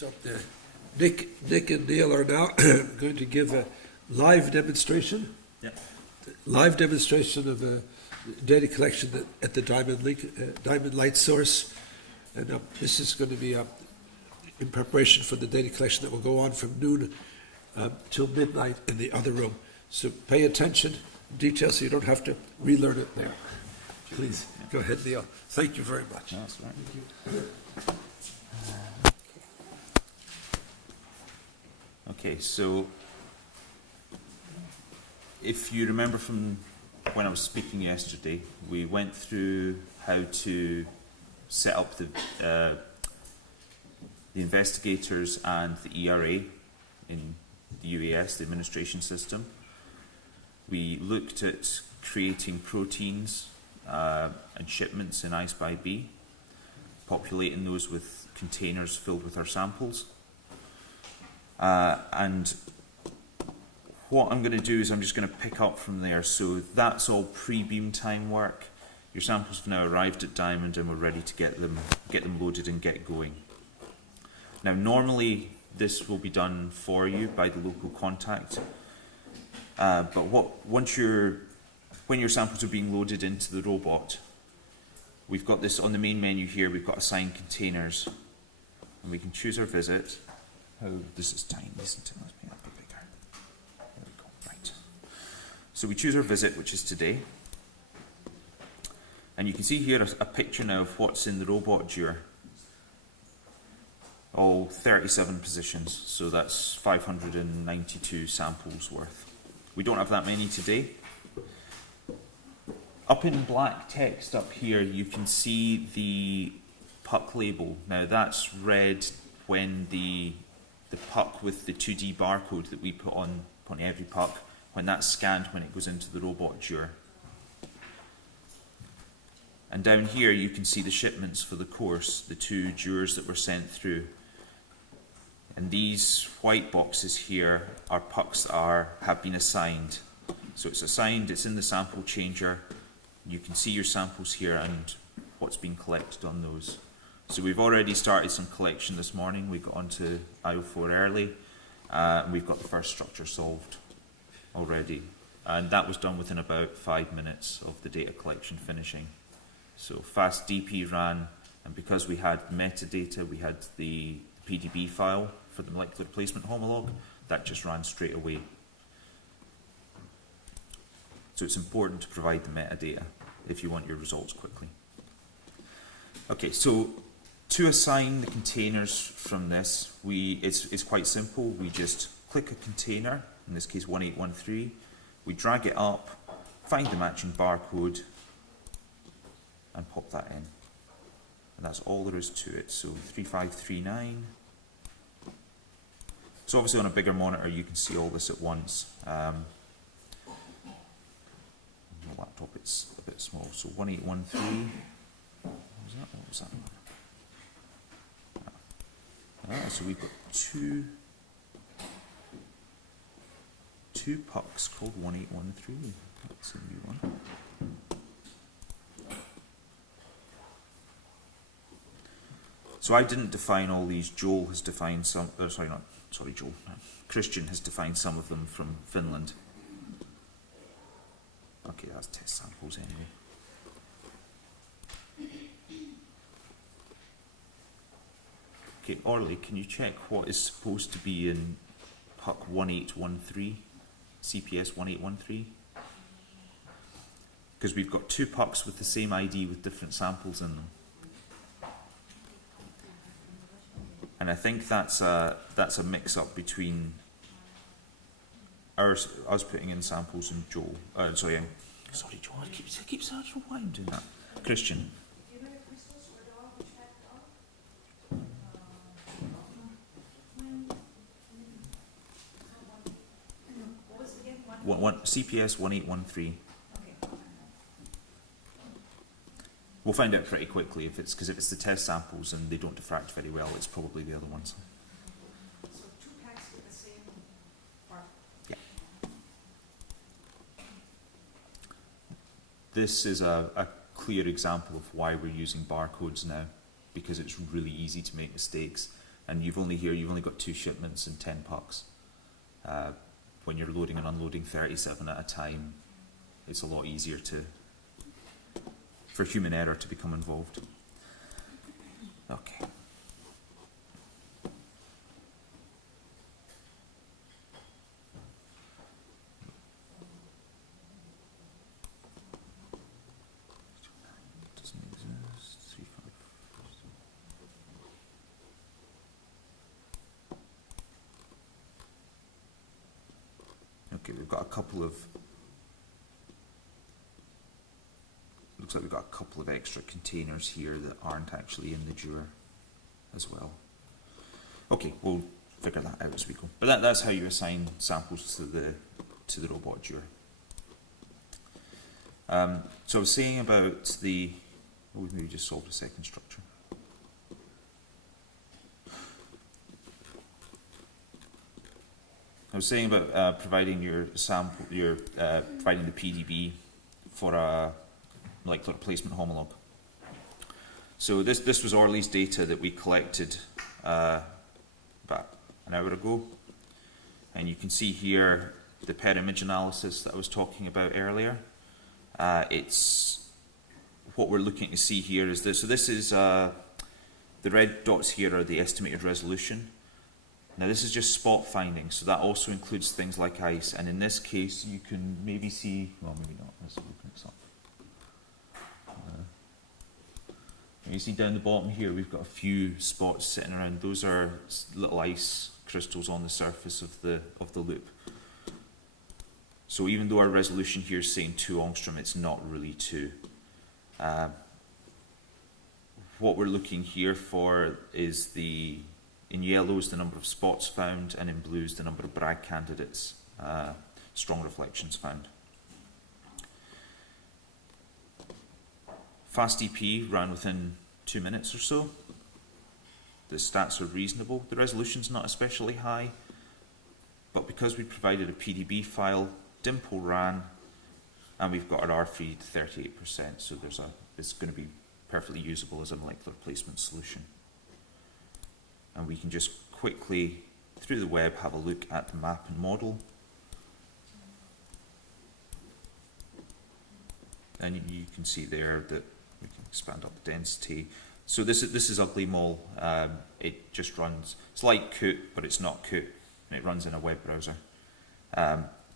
So Nick and Neil are now going to give a live demonstration. Yeah. Live demonstration of a data collection at the Diamond Light Source. And this is going to be in preparation for the data collection that will go on from noon till midnight in the other room. So pay attention, detail, so you don't have to relearn it there. Please, go ahead, Neil. Thank you very much. No, that's right. Thank you. Okay, so if you remember from when I was speaking yesterday, we went through how to set up the investigators and the ERA in the UAS, the administration system. We looked at creating proteins and shipments in ICE-by-B, populating those with containers filled with our samples. And what I'm going to do is I'm just going to pick up from there. So that's all pre-beam time work. Your samples have now arrived at Diamond and we're ready to get them loaded and get going. Now normally this will be done for you by the local contact, but when your samples are being loaded into the robot, we've got this on the main menu here. We've got assigned containers, and we can choose our visit. Oh, this is tiny, isn't it? Let's make that a bit bigger. There we go. Right. So we choose our visit, which is today. And you can see here a picture now of what's in the robot dewar. All 37 positions, so that's 592 samples worth. We don't have that many today. Up in black text up here, you can see the puck label. Now that's read when the puck with the 2D barcode that we put on every puck, when that's scanned when it goes into the robot dewar. And down here you can see the shipments for the course, the 2 dewars that were sent through. And these white boxes here are pucks that have been assigned. So it's assigned, it's in the sample changer. You can see your samples here and what's been collected on those. So we've already started some collection this morning. We got onto IO4 early, and we've got the first structure solved already. And that was done within about 5 minutes of the data collection finishing. So fast DP ran, and because we had metadata, we had the PDB file for the molecular replacement homolog, that just ran straight away. So it's important to provide the metadata if you want your results quickly. Okay, so to assign the containers from this, it's quite simple. We just click a container, in this case 1813, we drag it up, find the matching barcode, and pop that in. And that's all there is to it. So 3539. So obviously on a bigger monitor you can see all this at once. On the laptop it's a bit small. So 1813. What was that? So we've got two pucks called 1813. That's a new one. So I didn't define all these. Joel has defined some. Christian has defined some of them from Finland. Okay, that's test samples anyway. Okay, Orly, can you check what is supposed to be in puck 1813, CPS 1813? Because we've got 2 pucks with the same ID with different samples in them. And I think that's a mix-up between us putting in samples and Joel. Sorry, Joel. I keep saying why I'm doing that. Christian. CPS 1813. We'll find out pretty quickly if it's the test samples and they don't diffract very well. It's probably the other ones. So 2 packs with the same part. Yeah. This is a clear example of why we're using barcodes now, because it's really easy to make mistakes. and you've only got 2 shipments and 10 pucks. When you're loading and unloading 37 at a time, it's a lot easier for human error to become involved. Okay. Okay, we've got a couple of, looks like we've got a couple of extra containers here that aren't actually in the dewar as well. Okay, we'll figure that out as we go. But that's how you assign samples to the robot dewar. So I was saying about the, oh, we've maybe just solved a second structure. I was saying about providing your sample, providing the PDB for a molecular replacement homologue. So this was Orley's data that we collected about an hour ago, and you can see here the per image analysis that I was talking about earlier. It's what we're looking to see here is this. So this is the red dots here are the estimated resolution. Now this is just spot finding, so that also includes things like ice, and in this case you can maybe see, well maybe not, let's open this up. You see down the bottom here we've got a few spots sitting around. Those are little ice crystals on the surface of the loop. So even though our resolution here is saying 2 angstrom, it's not really 2. What we're looking here for is in yellow is the number of spots found, and in blue is the number of Bragg candidates, strong reflections found. Fast EP ran within 2 minutes or so. The stats are reasonable. The resolution's not especially high, but because we provided a PDB file, Dimple ran, and we've got our R feed 38%, so it's going to be perfectly usable as a molecular replacement solution. And we can just quickly, through the web, have a look at the map and model. And you can see there that we can expand up the density. So this is UglyMol. It just runs, it's like Coot, but it's not Coot, and it runs in a web browser.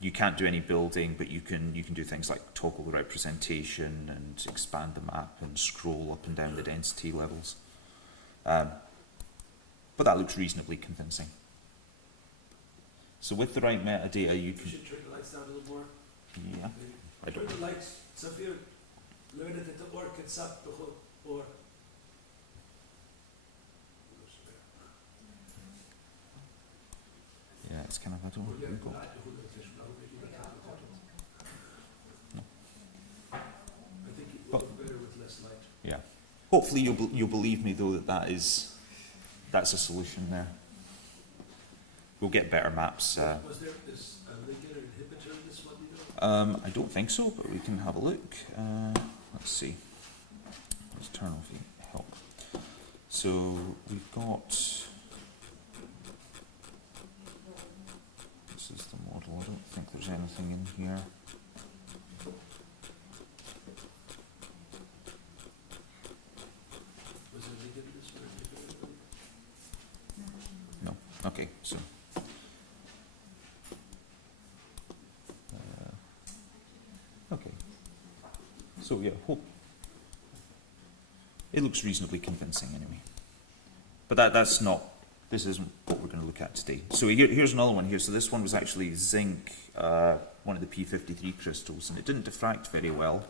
You can't do any building, but you can do things like toggle the representation and expand the map and scroll up and down the density levels. But that looks reasonably convincing. So with the right metadata, you can... You should turn the lights down a little more. Yeah. I don't Turn the lights. So if you're learning it to work, it's up or... Yeah, it's kind of, I don't know. I think it will be better with less light. Yeah. Hopefully you'll believe me though that's a solution there. We'll get better maps. Was there this regular inhibitor in this one, you know? I don't think so, but we can have a look. Let's see. Let's turn off the help. So we've got, this is the model. I don't think there's anything in here. Was there inhibitors for inhibitor? No. Okay, so. Okay. So yeah, it looks reasonably convincing anyway. But that's not, this isn't what we're going to look at today. So here's another one here. So this one was actually zinc, one of the P53 crystals, and it didn't diffract very well,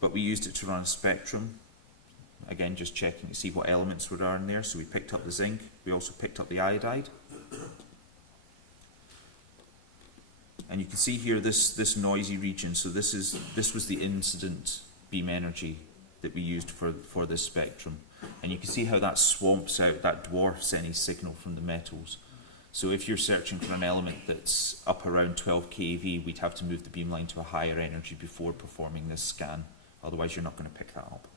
but we used it to run a spectrum. Again, just checking to see what elements were in there. So we picked up the zinc, we also picked up the iodide. And you can see here this noisy region. So this was the incident beam energy that we used for this spectrum. And you can see how that swamps out, that dwarfs any signal from the metals. So if you're searching for an element that's up around 12 keV, we'd have to move the beamline to a higher energy before performing this scan. Otherwise, you're not going to pick that up.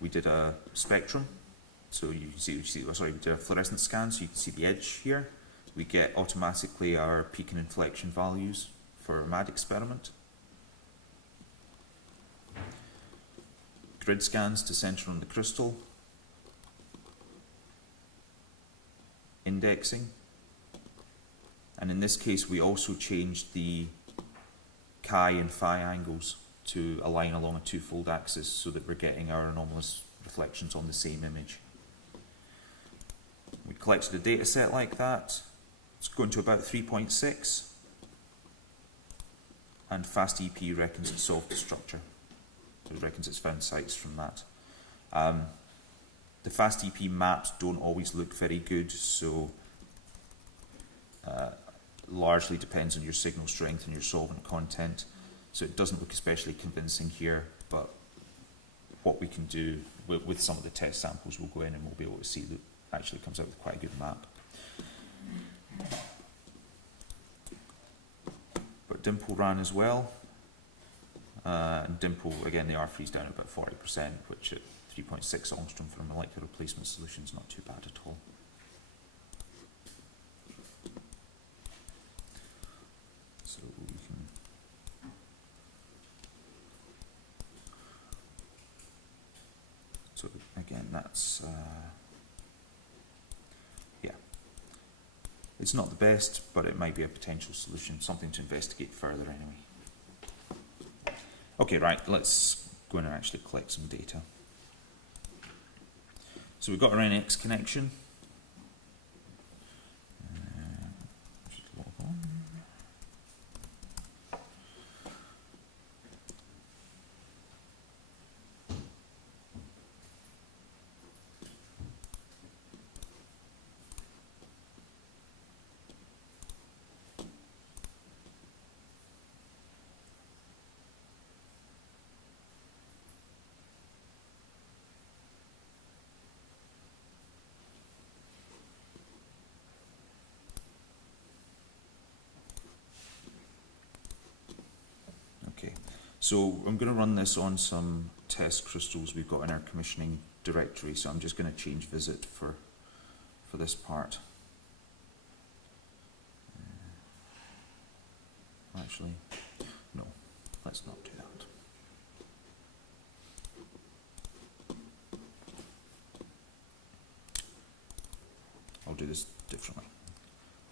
we did a spectrum. So you can see, we did a fluorescence scan, so you can see the edge here. We get automatically our peak and inflection values for a MAD experiment. Grid scans to center on the crystal. Indexing. And in this case, we also changed the chi and phi angles to align along a twofold axis so that we're getting our anomalous reflections on the same image. We collected a data set like that. It's going to about 3.6. And FastEP reckons it's solved the structure. So it reckons it's found sites from that. The FastEP maps don't always look very good, so largely depends on your signal strength and your solvent content. So it doesn't look especially convincing here, but what we can do with some of the test samples, we'll go in and we'll be able to see that actually comes out with quite a good map. But Dimple ran as well. And Dimple, again, the R3 is down about 40%, which at 3.6 angstrom for a molecular replacement solution is not too bad at all. So we can again, that's yeah, it's not the best, but it might be a potential solution, something to investigate further anyway. Okay, right, let's go in and actually collect some data. So we've got our NX connection. Just log on. So I'm going to run this on some test crystals we've got in our commissioning directory, so I'm just going to change visit for this part. Actually, no, let's not do that. I'll do this differently.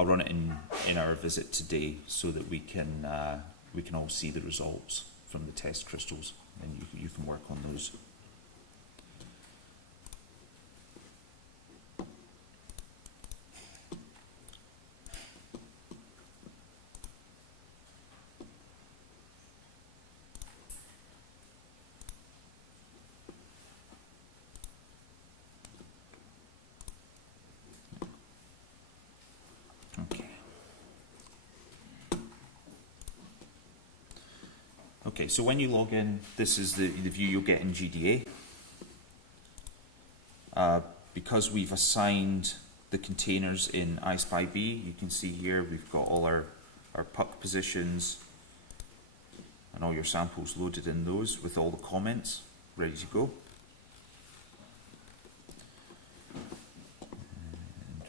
I'll run it in our visit today so that we can all see the results from the test crystals, and you can work on those. Okay, so when you log in, this is the view you'll get in GDA. Because we've assigned the containers in iSpy-B, you can see here we've got all our puck positions and all your samples loaded in those with all the comments ready to go. And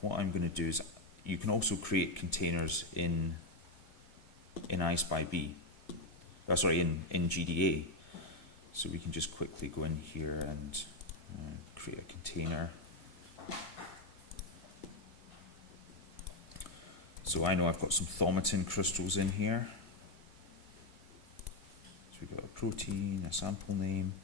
what I'm going to do is, you can also create containers in iSpy-B, in GDA. So we can just quickly go in here and create a container. So I know I've got some thaumatin crystals in here. So we've got a protein, a sample name.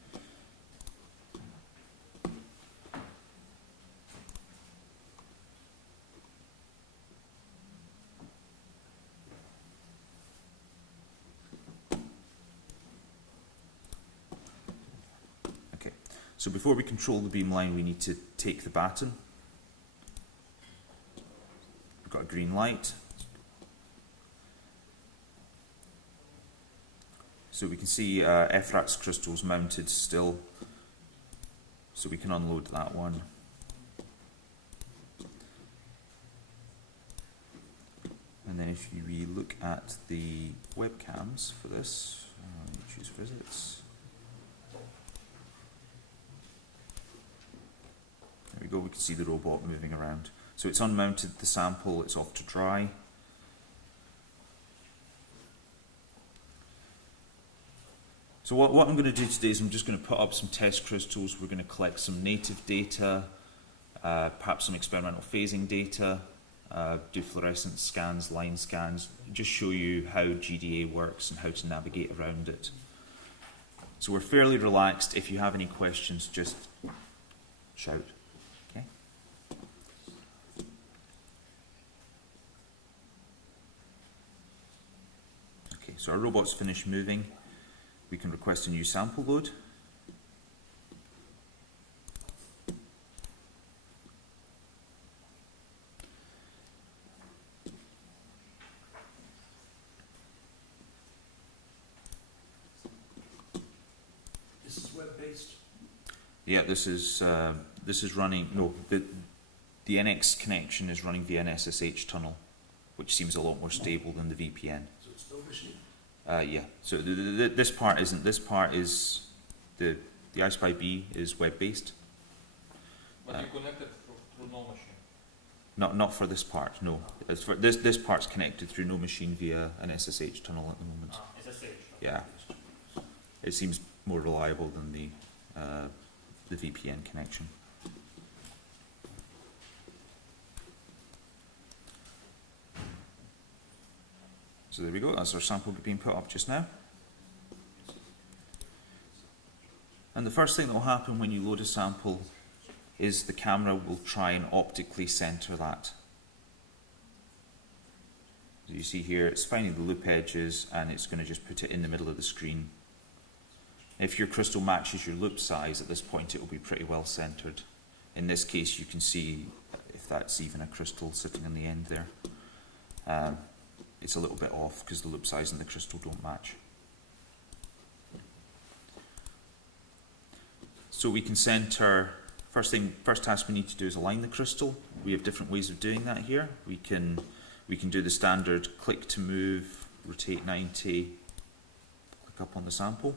So before we control the beamline, we need to take the baton. We've got a green light. So we can see FRAX crystals mounted still. So we can unload that one. And then if we look at the webcams for this, choose visits. we go, we can see the robot moving around. So it's unmounted the sample, it's off to dry. So what I'm going to do today is I'm just going to put up some test crystals. We're going to collect some native data, perhaps some experimental phasing data, do fluorescence scans, line scans, just show you how GDA works and how to navigate around it. So we're fairly relaxed. If you have any questions, just shout. Okay? Okay, so our robot's finished moving. We can request a new sample load. This is web-based? Yeah, this is running, no, the NX connection is running via an SSH tunnel, which seems a lot more stable than the VPN. So it's no machine? Yeah, so this part isn't. This part is, the iSpy-B is web-based. But you connected through no machine. Not for this part, no. It's for this part's connected through no machine via an SSH tunnel at the moment. SSH. Yeah, it seems more reliable than the VPN connection. So there we go, that's our sample being put up just now. And the first thing that will happen when you load a sample is the camera will try and optically center that. As you see here, it's finding the loop edges and it's going to just put it in the middle of the screen. If your crystal matches your loop size, at this point it will be pretty well centered. In this case you can see if that's even a crystal sitting on the end there. It's a little bit off because the loop size and the crystal don't match. So we can center, first task we need to do is align the crystal. We have different ways of doing that here. We can do the standard click to move, rotate 90, click up on the sample.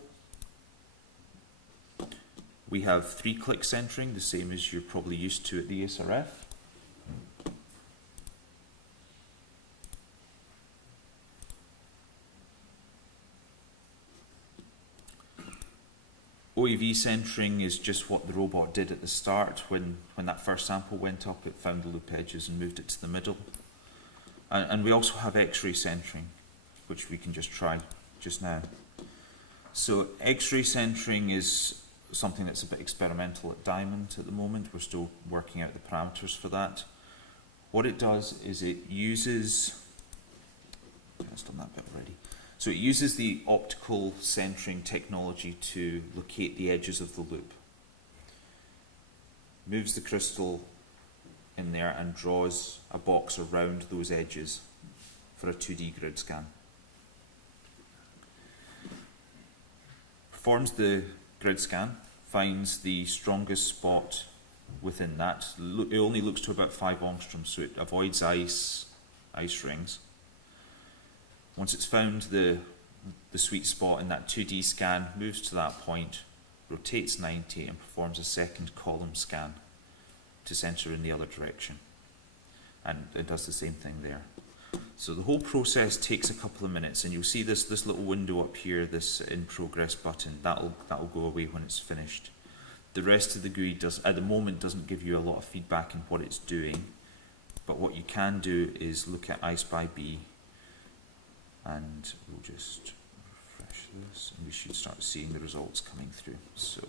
We have 3-click centering, the same as you're probably used to at the SRF. OEV centering is just what the robot did at the start. When that first sample went up, it found the loop edges and moved it to the middle. And we also have X-ray centering, which we can just try just now. So X-ray centering is something that's a bit experimental at Diamond at the moment. We're still working out the parameters for that. What it does is it uses, I've done that bit already. So it uses the optical centering technology to locate the edges of the loop. Moves the crystal in there and draws a box around those edges for a 2D grid scan. Performs the grid scan, finds the strongest spot within that. It only looks to about 5 angstroms, so it avoids ice rings. Once it's found the sweet spot in that 2D scan, moves to that point, rotates 90 and performs a second column scan to center in the other direction. And it does the same thing there. So the whole process takes a couple of minutes, and you'll see this little window up here, this in progress button, that'll go away when it's finished. The rest of the GUI at the moment doesn't give you a lot of feedback in what it's doing, but what you can do is look at iSpy-B, and we'll just refresh this and we should start seeing the results coming through. So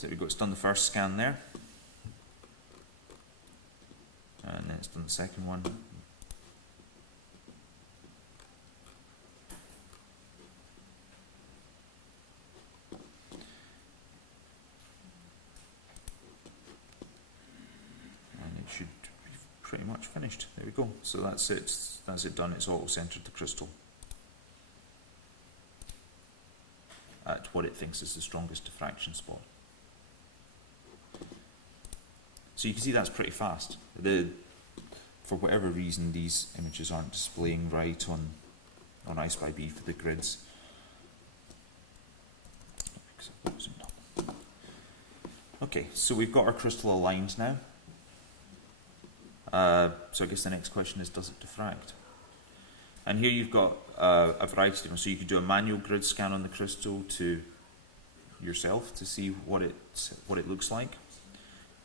there we go, it's done the first scan there, and then it's done the second one. And it should be pretty much finished. There we go. So that's it done. It's auto-centered the crystal at what it thinks is the strongest diffraction spot. So you can see that's pretty fast. For whatever reason, these images aren't displaying right on iSpy-B for the grids. Okay, so we've got our crystal aligned now. So I guess the next question is, does it diffract? And here you've got a variety of different, so you could do a manual grid scan on the crystal to yourself to see what it looks like.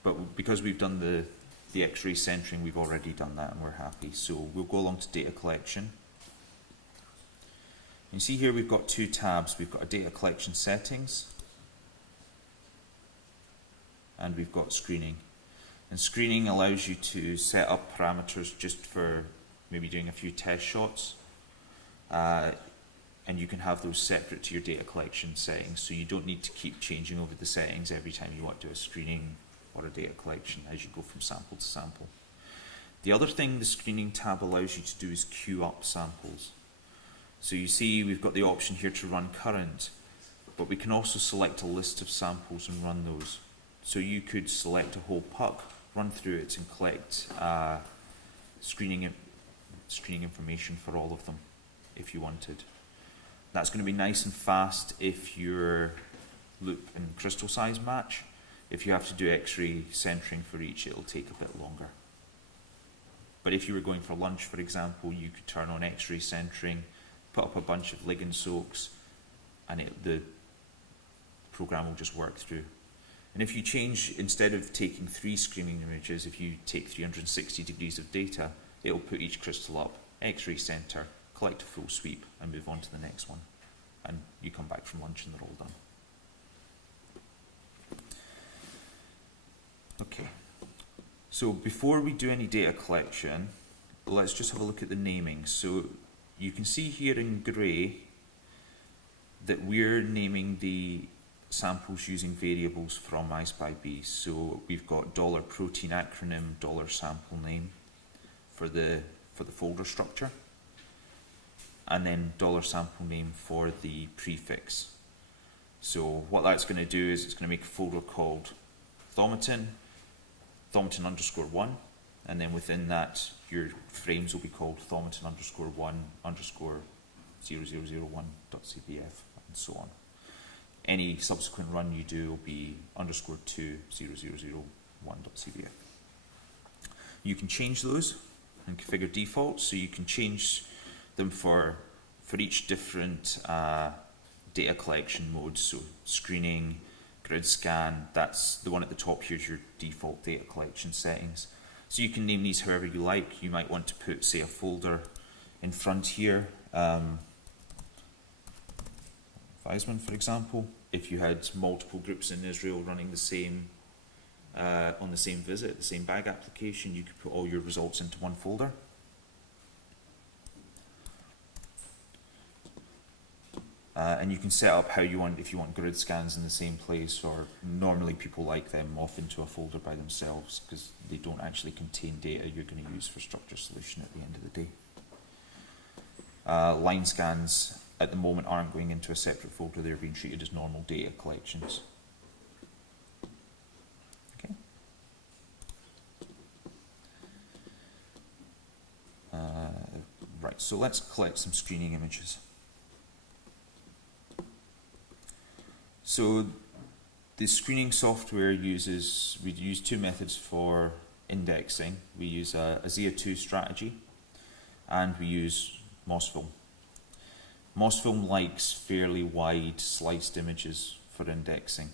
But because we've done the X-ray centering, we've already done that and we're happy. So we'll go along to data collection. You see here we've got two tabs. We've got a data collection settings and we've got screening. And screening allows you to set up parameters just for maybe doing a few test shots. And you can have those separate to your data collection settings, so you don't need to keep changing over the settings every time you want to do a screening or a data collection as you go from sample to sample. The other thing the screening tab allows you to do is queue up samples. So you see we've got the option here to run current, but we can also select a list of samples and run those. So you could select a whole puck, run through it and collect screening information for all of them if you wanted. That's going to be nice and fast if your loop and crystal size match. If you have to do X-ray centering for each, it'll take a bit longer. But if you were going for lunch, for example, you could turn on X-ray centering, put up a bunch of ligand soaks, and the program will just work through. And if you change, instead of taking 3 screening images, if you take 360 degrees of data, it'll put each crystal up, X-ray center, collect a full sweep, and move on to the next one. And you come back from lunch and they're all done. Okay, so before we do any data collection, let's just have a look at the naming. So you can see here in grey that we're naming the samples using variables from I/B. So we've got $protein acronym, $sample name for the folder structure, and then $sample name for the prefix. So what that's going to do is it's going to make a folder called Thaumatin _1, and then within that your frames will be called Thaumatin_1_0001.cbf and so on. Any subsequent run you do will be _20001.cbf. You can change those and configure defaults, so you can change them for each different data collection mode. So screening, grid scan, that's the one at the top here is your default data collection settings. So you can name these however you like. You might want to put, say, a folder in front here, Weizmann, for example. If you had multiple groups in Israel running the same on the same visit, the same bag application, you could put all your results into one folder. And you can set up how you want, if you want grid scans in the same place, or normally people like them off into a folder by themselves because they don't actually contain data you're going to use for structure solution at the end of the day. Line scans at the moment aren't going into a separate folder, they're being treated as normal data collections. Okay. Right, so let's collect some screening images. So the screening software we use 2 methods for indexing. We use a ZIA2 strategy and we use MOSFilm. MOSFilm likes fairly wide sliced images for indexing.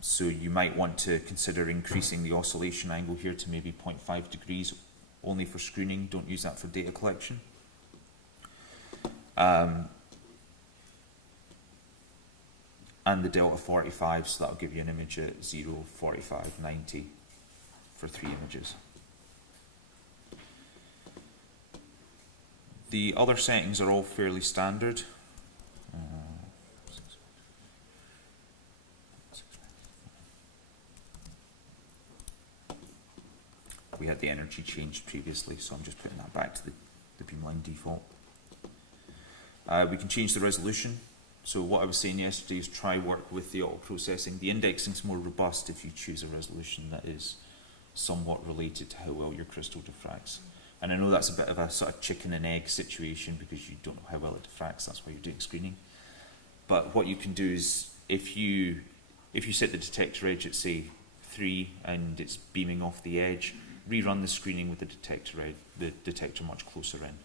So you might want to consider increasing the oscillation angle here to maybe 0.5 degrees only for screening. Don't use that for data collection. And the delta 45, so that'll give you an image at 0, 45, 90 for 3 images. The other settings are all fairly standard. We had the energy changed previously, so I'm just putting that back to the beamline default. We can change the resolution. So what I was saying yesterday is try work with the auto processing. The indexing is more robust if you choose a resolution that is somewhat related to how well your crystal diffracts. And I know that's a bit of a sort of chicken and egg situation because you don't know how well it diffracts, that's why you're doing screening. But what you can do is if you if you set the detector edge at say 3 and it's beaming off the edge, rerun the screening with the detector much closer in.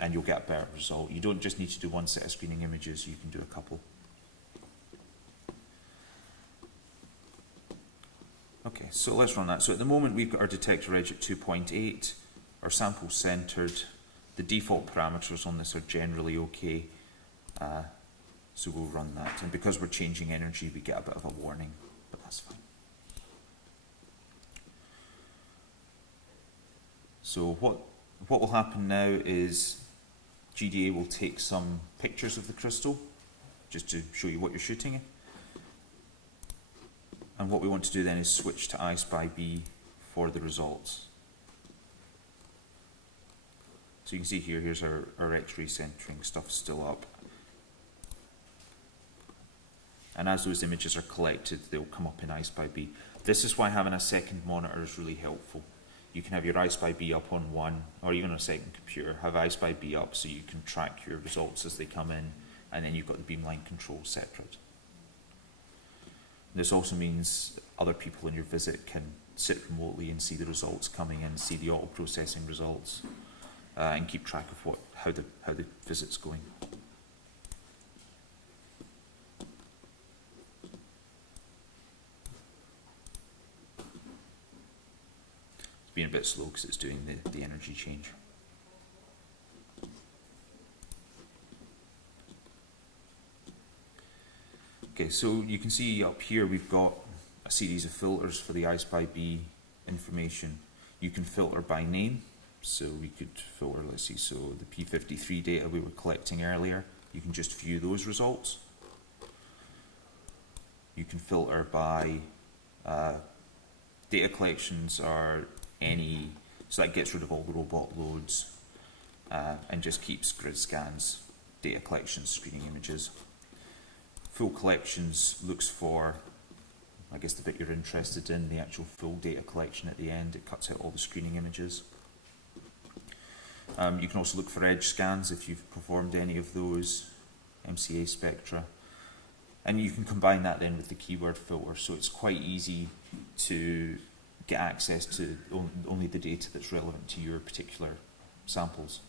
And you'll get a better result. You don't just need to do one set of screening images, you can do a couple. Okay, so let's run that. So at the moment we've got our detector edge at 2.8, our sample centered, the default parameters on this are generally okay, so we'll run that. And because we're changing energy, we get a bit of a warning, but that's fine. So what will happen now is GDA will take some pictures of the crystal, just to show you what you're shooting. And what we want to do then is switch to I/SPY-B for the results. So you can see here, here's our X-ray centering stuff still up. And as those images are collected, they'll come up in I/SPY-B. This is why having a second monitor is really helpful. You can have your I/SPY-B up on one, or even a second computer, have I/SPY-B up so you can track your results as they come in, and then you've got the beamline control separate. This also means other people in your visit can sit remotely and see the results coming in, see the auto-processing results, and keep track of how the visit's going. It's been a bit slow because it's doing the energy change. Okay, so you can see up here we've got a series of filters for the I/SPY-B information. You can filter by name, so we could filter, let's see, so the P53 data we were collecting earlier, you can just view those results. You can filter by data collections or any, so that gets rid of all the robot loads and just keeps grid scans, data collections, screening images. Full collections looks for, I guess, the bit you're interested in, the actual full data collection at the end. It cuts out all the screening images. You can also look for edge scans if you've performed any of those, MCA spectra. And you can combine that then with the keyword filter, so it's quite easy to get access to only the data that's relevant to your particular samples.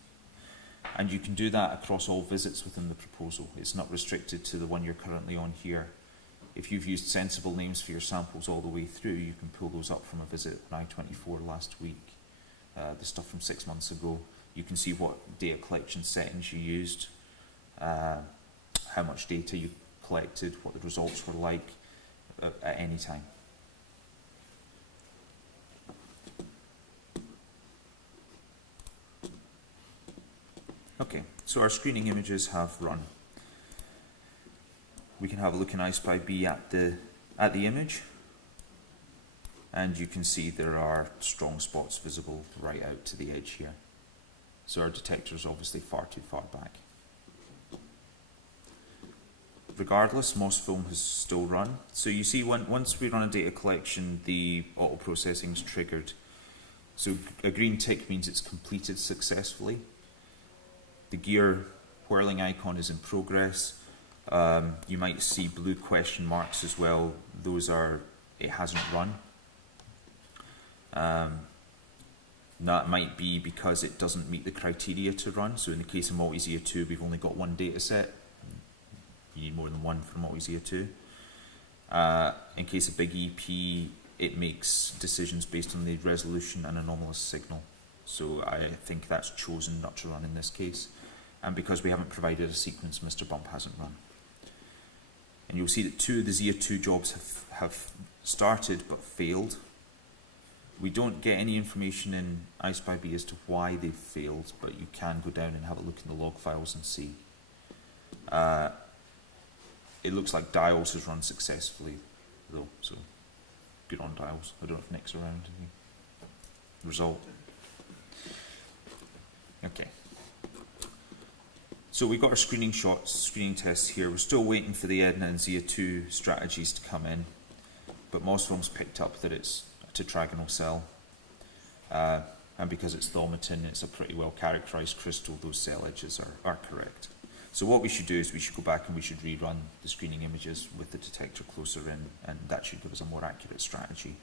And you can do that across all visits within the proposal. It's not restricted to the one you're currently on here. If you've used sensible names for your samples all the way through, you can pull those up from a visit on I-24 last week, the stuff from 6 months ago. You can see what data collection settings you used, how much data you collected, what the results were like at any time. Okay, so our screening images have run. We can have a look in I/SPY-B at the image, and you can see there are strong spots visible right out to the edge here. So our detector is obviously far too far back. Regardless, MOSFilm has still run. So you see once we run a data collection, the auto-processing is triggered. So a green tick means it's completed successfully. The gear whirling icon is in progress. You might see blue question marks as well. Those are, it hasn't run. That might be because it doesn't meet the criteria to run. So in the case of Multizear 2, we've only got one data set. You need more than one for Multizear 2. In case of Big EP, it makes decisions based on the resolution and anomalous signal. So I think that's chosen not to run in this case. And because we haven't provided a sequence, Mr. Bump hasn't run. And you'll see that 2 of the Zeer 2 jobs have started but failed. We don't get any information in I/SPY-B as to why they've failed, but you can go down and have a look in the log files and see. It looks like Dials has run successfully though, so good on Dials. I don't know if Nick's around. Result. Okay. So we've got our screening tests here. We're still waiting for the Edna and Zia 2 strategies to come in, but MOSFilm's picked up that it's a tetragonal cell, and because it's thaumatin, it's a pretty well characterized crystal. Those cell edges are correct. So what we should do is we should go back and we should rerun the screening images with the detector closer in, and that should give us a more accurate strategy.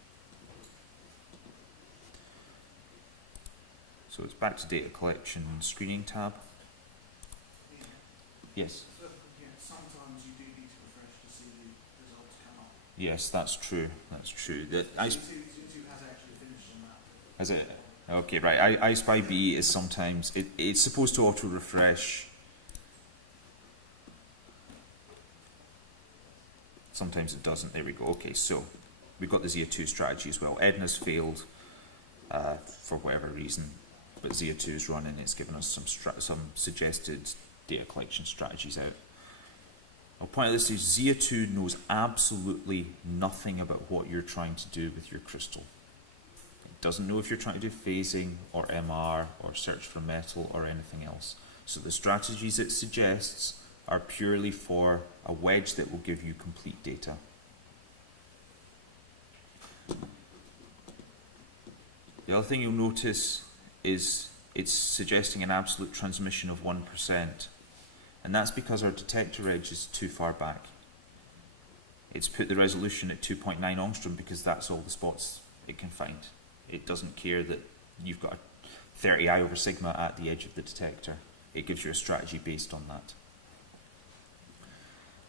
So it's back to data collection screening tab. Yes. So, yeah, sometimes you do need to refresh to see the results come up. Yes, that's true. That's true. Z2 has actually finished on that. Has it? Okay, right. I Spy B is sometimes it's supposed to auto refresh. Sometimes it doesn't. There we go. Okay, so we've got the ZIA2 strategy as well. Edna's failed for whatever reason, but ZIA2 is running. It's given us some suggested data collection strategies out. I'll point out this is ZIA2 knows absolutely nothing about what you're trying to do with your crystal. It doesn't know if you're trying to do phasing or MR or search for metal or anything else. So the strategies it suggests are purely for a wedge that will give you complete data. The other thing you'll notice is it's suggesting an absolute transmission of 1%, and that's because our detector edge is too far back. It's put the resolution at 2.9 angstrom because that's all the spots it can find. It doesn't care that you've got a 30 I over sigma at the edge of the detector. It gives you a strategy based on that.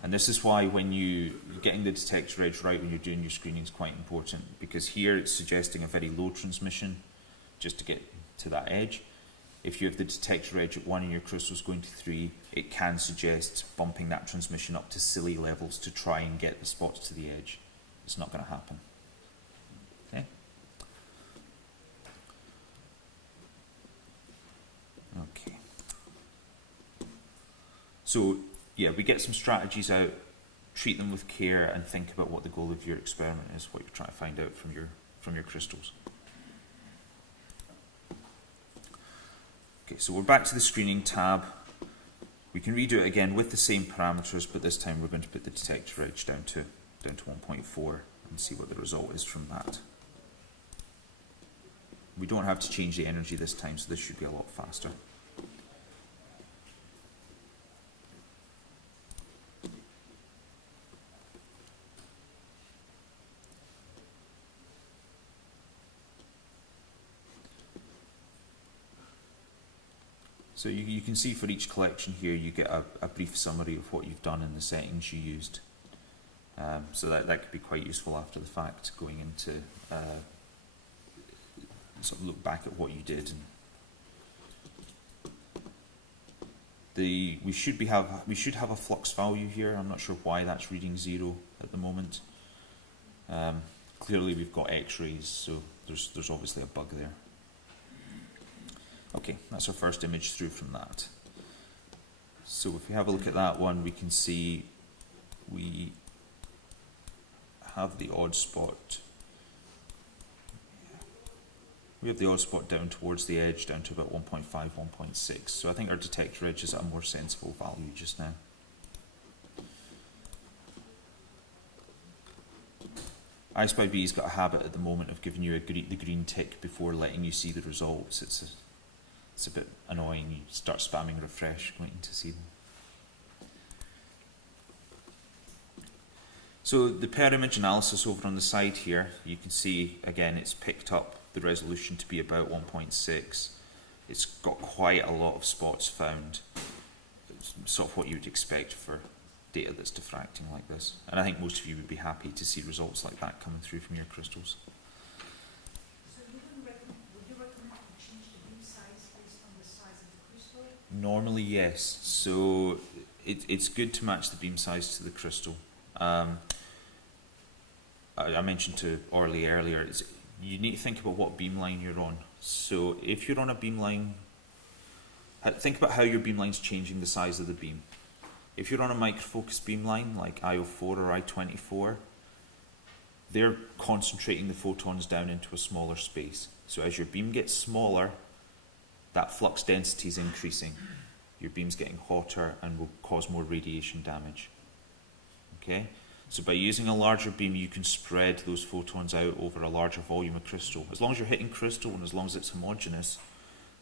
And this is why when getting the detector edge right when you're doing your screening is quite important, because here it's suggesting a very low transmission just to get to that edge. If you have the detector edge at 1 and your crystal's going to 3, it can suggest bumping that transmission up to silly levels to try and get the spots to the edge. It's not going to happen. Okay? Okay. So, yeah, we get some strategies out, treat them with care, and think about what the goal of your experiment is, what you're trying to find out from your crystals. Okay, so we're back to the screening tab. We can redo it again with the same parameters, but this time we're going to put the detector edge down to 1.4 and see what the result is from that. We don't have to change the energy this time, so this should be a lot faster. So you can see for each collection here you get a brief summary of what you've done and the settings you used. So that could be quite useful after the fact, going into sort of look back at what you did. We should have a flux value here. I'm not sure why that's reading 0 at the moment. Clearly we've got X-rays, so there's obviously a bug there. Okay, that's our first image through from that. So if we have a look at that one, we can see we have the odd spot. We have the odd spot down towards the edge, down to about 1.5, 1.6. So I think our detector edge is at a more sensible value just now. I Spy B's got a habit at the moment of giving you the green tick before letting you see the results. It's a bit annoying. You start spamming refresh, waiting to see them. So the per image analysis over on the side here, you can see again it's picked up the resolution to be about 1.6. It's got quite a lot of spots found. It's sort of what you would expect for data that's diffracting like this. And I think most of you would be happy to see results like that coming through from your crystals. So would you recommend to change the beam size based on the size of the crystal? Normally, yes. So it's good to match the beam size to the crystal. I mentioned to Orly earlier, you need to think about what beamline you're on. So if you're on a beamline, think about how your beamline's changing the size of the beam. If you're on a microfocus beamline like IO4 or I24, they're concentrating the photons down into a smaller space. So as your beam gets smaller, that flux density is increasing. Your beam's getting hotter and will cause more radiation damage. Okay? So by using a larger beam, you can spread those photons out over a larger volume of crystal. As long as you're hitting crystal and as long as it's homogeneous,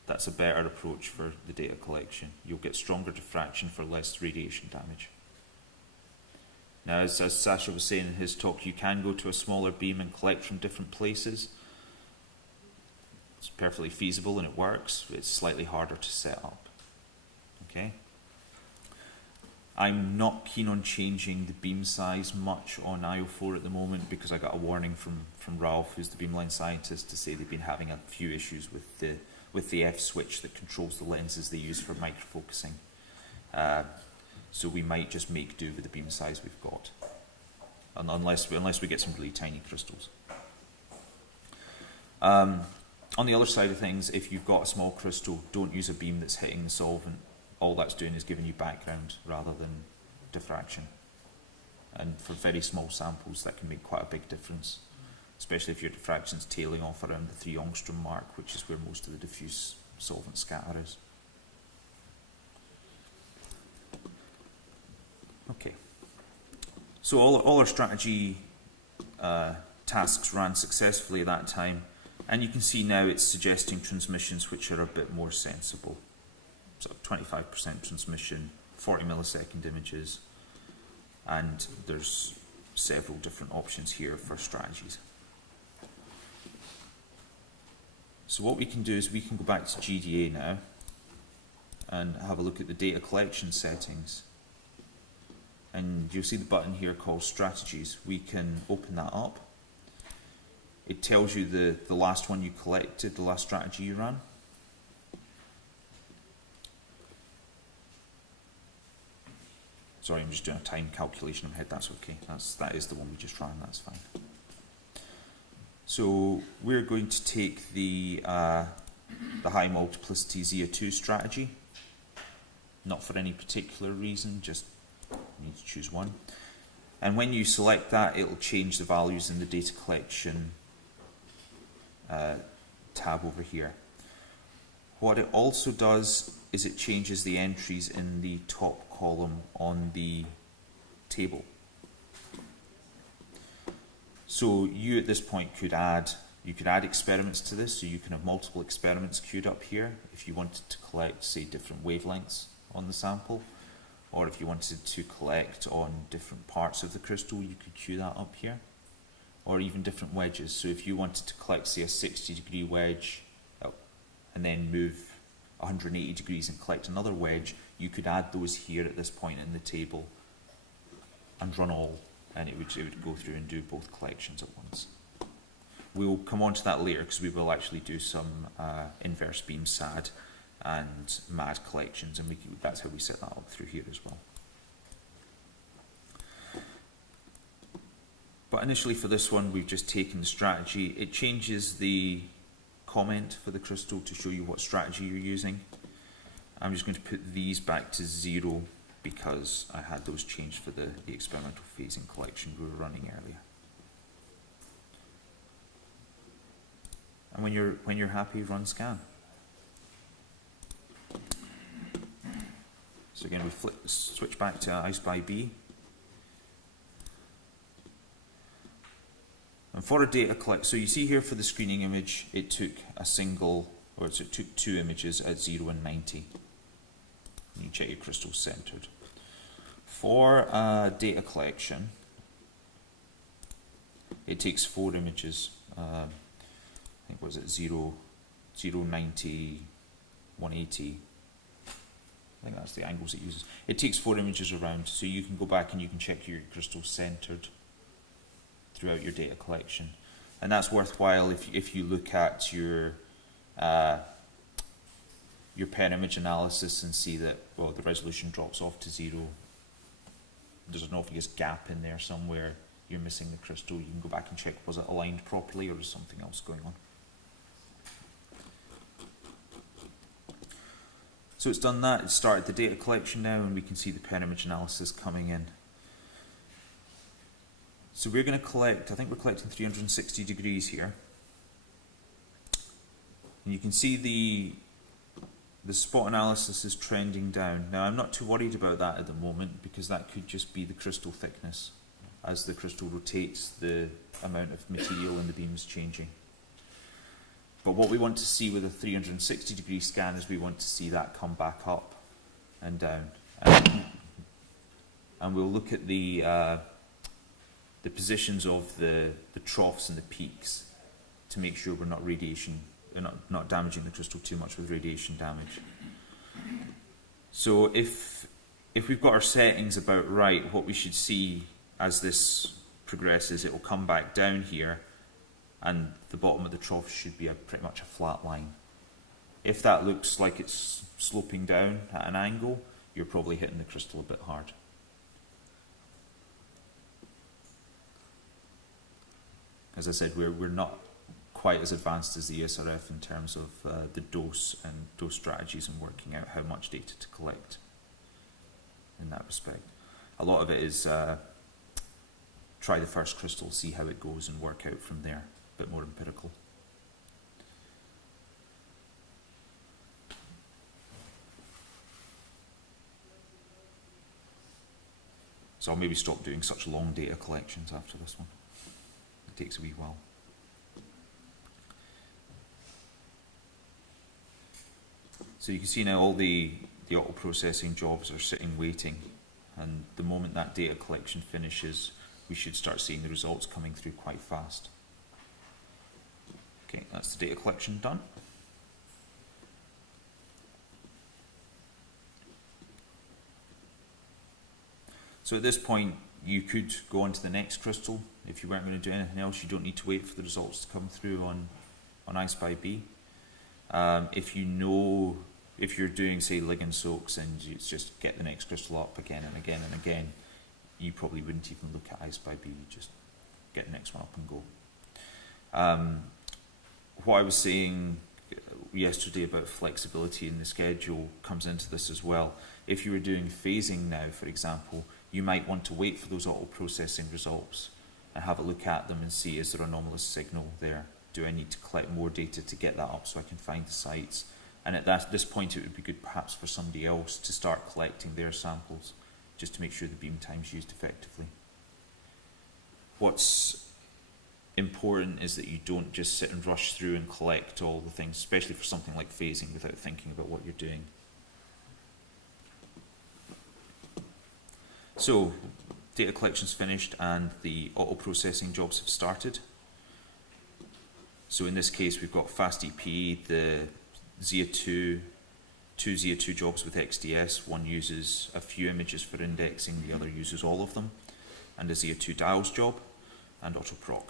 That's a better approach for the data collection. You'll get stronger diffraction for less radiation damage. Now, as Sasha was saying in his talk, you can go to a smaller beam and collect from different places. It's perfectly feasible and it works. It's slightly harder to set up. Okay. I'm not keen on changing the beam size much on IO4 at the moment because I got a warning from Ralph, who's the beamline scientist, to say they've been having a few issues with the F switch that controls the lenses they use for microfocusing. So we might just make do with the beam size we've got, and unless we get some really tiny crystals. On the other side of things, if you've got a small crystal, don't use a beam that's hitting the solvent. All that's doing is giving you background rather than diffraction. And for very small samples, that can make quite a big difference, especially if your diffraction's tailing off around the 3 angstrom mark, which is where most of the diffuse solvent scatter is. Okay. So all our strategy tasks ran successfully at that time, and you can see now it's suggesting transmissions which are a bit more sensible. Sort of 25% transmission, 40 millisecond images, and there's several different options here for strategies. So what we can do is we can go back to GDA now and have a look at the data collection settings. And you'll see the button here called strategies. We can open that up. It tells you the last one you collected, the last strategy you ran. Sorry, I'm just doing a time calculation in my head. That's okay. That is the one we just ran. That's fine. So we're going to take the high multiplicity ZA2 strategy. Not for any particular reason, just you need to choose one. And when you select that, it'll change the values in the data collection tab over here. What it also does is it changes the entries in the top column on the table. So you at this point could add experiments to this, so you can have multiple experiments queued up here if you wanted to collect, say, different wavelengths on the sample, or if you wanted to collect on different parts of the crystal, you could queue that up here, or even different wedges. So if you wanted to collect, say, a 60-degree wedge and then move 180 degrees and collect another wedge, you could add those here at this point in the table and run all, and it would go through and do both collections at once. We'll come on to that later because we will actually do some inverse beam SAD and MAD collections, and that's how we set that up through here as well. But initially for this one, we've just taken the strategy. It changes the comment for the crystal to show you what strategy you're using. I'm just going to put these back to 0 because I had those changed for the experimental phasing collection we were running earlier. And when you're happy, run scan. So again, we switch back to ICE-BY-B. And for a data collect, so you see here for the screening image, it took it took 2 images at 0 and 90. And you check your crystals centered. For data collection, it takes 4 images. I think was it 0, 90, 180. I think that's the angles it uses. It takes 4 images around, so you can go back and you can check your crystals centered throughout your data collection, and that's worthwhile if you look at your per image analysis and see that, well, the resolution drops off to 0. There's an obvious gap in there somewhere. You're missing the crystal. You can go back and check, was it aligned properly or is something else going on? So it's done that. It started the data collection now, and we can see the per image analysis coming in. So we're going to collect, I think we're collecting 360 degrees here. And you can see the spot analysis is trending down. Now I'm not too worried about that at the moment because that could just be the crystal thickness. As the crystal rotates, the amount of material in the beam is changing. But what we want to see with a 360-degree scan is we want to see that come back up and down. And we'll look at the positions of the troughs and the peaks to make sure we're not not damaging the crystal too much with radiation damage. So if we've got our settings about right, what we should see as this progresses, it will come back down here, and the bottom of the trough should be pretty much a flat line. If that looks like it's sloping down at an angle, you're probably hitting the crystal a bit hard. As I said, we're not quite as advanced as the ESRF in terms of the dose and dose strategies and working out how much data to collect in that respect. A lot of it is try the first crystal, see how it goes, and work out from there. A bit more empirical. So I'll maybe stop doing such long data collections after this one. It takes a wee while. So you can see now all the auto processing jobs are sitting waiting, and the moment that data collection finishes, we should start seeing the results coming through quite fast. Okay, that's the data collection done. So at this point, you could go on to the next crystal. If you weren't going to do anything else, you don't need to wait for the results to come through on I/SPY-B. If you're doing, say, ligand soaks and it's just get the next crystal up again and again and again, you probably wouldn't even look at I/SPY-B, you just get the next one up and go. What I was saying yesterday about flexibility in the schedule comes into this as well. If you were doing phasing now, for example, you might want to wait for those auto-processing results and have a look at them and see, is there an anomalous signal there? Do I need to collect more data to get that up so I can find the sites? And at this point, it would be good perhaps for somebody else to start collecting their samples just to make sure the beam time's used effectively. What's important is that you don't just sit and rush through and collect all the things, especially for something like phasing, without thinking about what you're doing. So, data collection's finished and the auto-processing jobs have started. So in this case, we've got FastEP, the ZIA2, two ZIA2 jobs with XDS. One uses a few images for indexing, the other uses all of them, and a ZIA2 dials job, and AutoProc.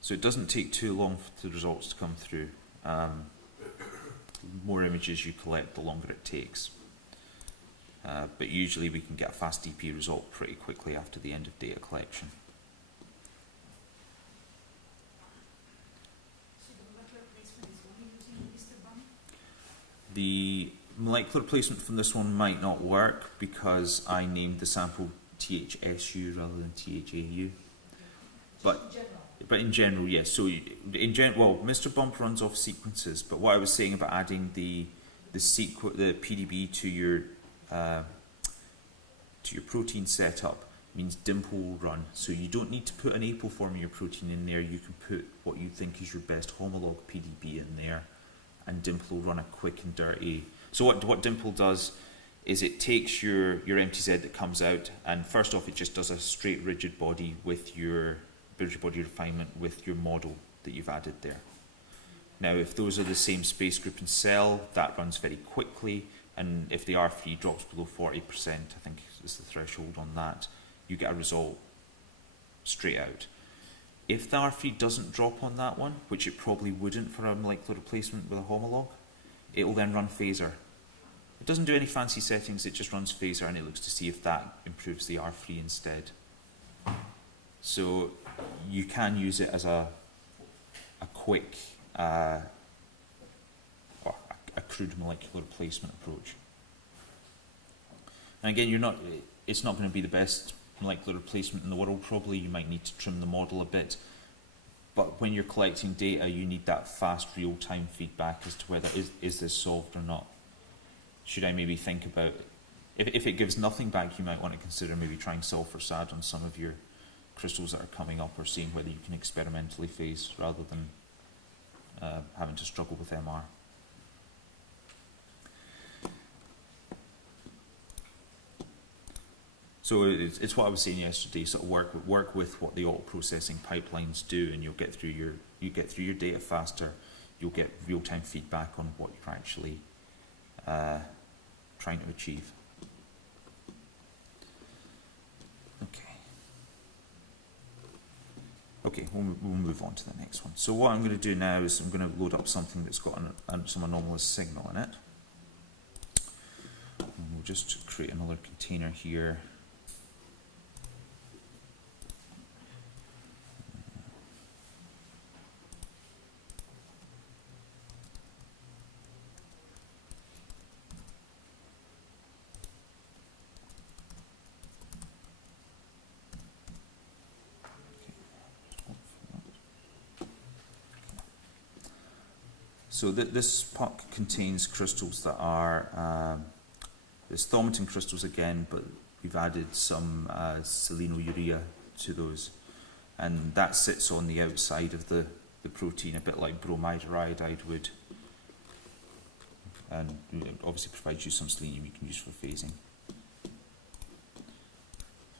So it doesn't take too long for the results to come through. More images you collect, the longer it takes. But usually we can get a FastEP result pretty quickly after the end of data collection. So the molecular placement is only using histogram? The molecular placement from this one might not work because I named the sample THSU rather than THAU. But in general, yes. So well, Mr. Bump runs off sequences. But what I was saying about adding the PDB to your protein setup means dimple will run. So you don't need to put an apo form of your protein in there. You can put what you think is your best homolog PDB in there, and dimple will run a quick and dirty. So what dimple does is it takes your MTZ that comes out, and first off it just does a straight rigid body with your rigid body refinement with your model that you've added there. Now if those are the same space group and cell, that runs very quickly, and if the R3 drops below 40%, I think is the threshold on that, you get a result straight out. If the R3 doesn't drop on that one, which it probably wouldn't for a molecular replacement with a homolog, it will then run phaser. It doesn't do any fancy settings, it just runs phaser and it looks to see if that improves the R3 instead. So you can use it as a quick, or a crude molecular replacement approach. And again, it's not going to be the best molecular replacement in the world probably. You might need to trim the model a bit. But when you're collecting data, you need that fast real-time feedback as to whether is this solved or not. Should I maybe think about If it gives nothing back, you might want to consider maybe trying sulfur SAD on some of your crystals that are coming up, or seeing whether you can experimentally phase rather than having to struggle with MR. So it's what I was saying yesterday. Sort of work with what the auto processing pipelines do, and you'll get through your data faster. You'll get real time feedback on what you're actually trying to achieve. Okay, we'll move on to the next one. So what I'm going to do now is I'm going to load up something that's got some anomalous signal in it. And we'll just create another container here. So this puck contains crystals that are, there's thaumatin crystals again, but we've added some selenourea to those. And that sits on the outside of the protein, a bit like bromide or iodide would. And it obviously provides you some selenium you can use for phasing.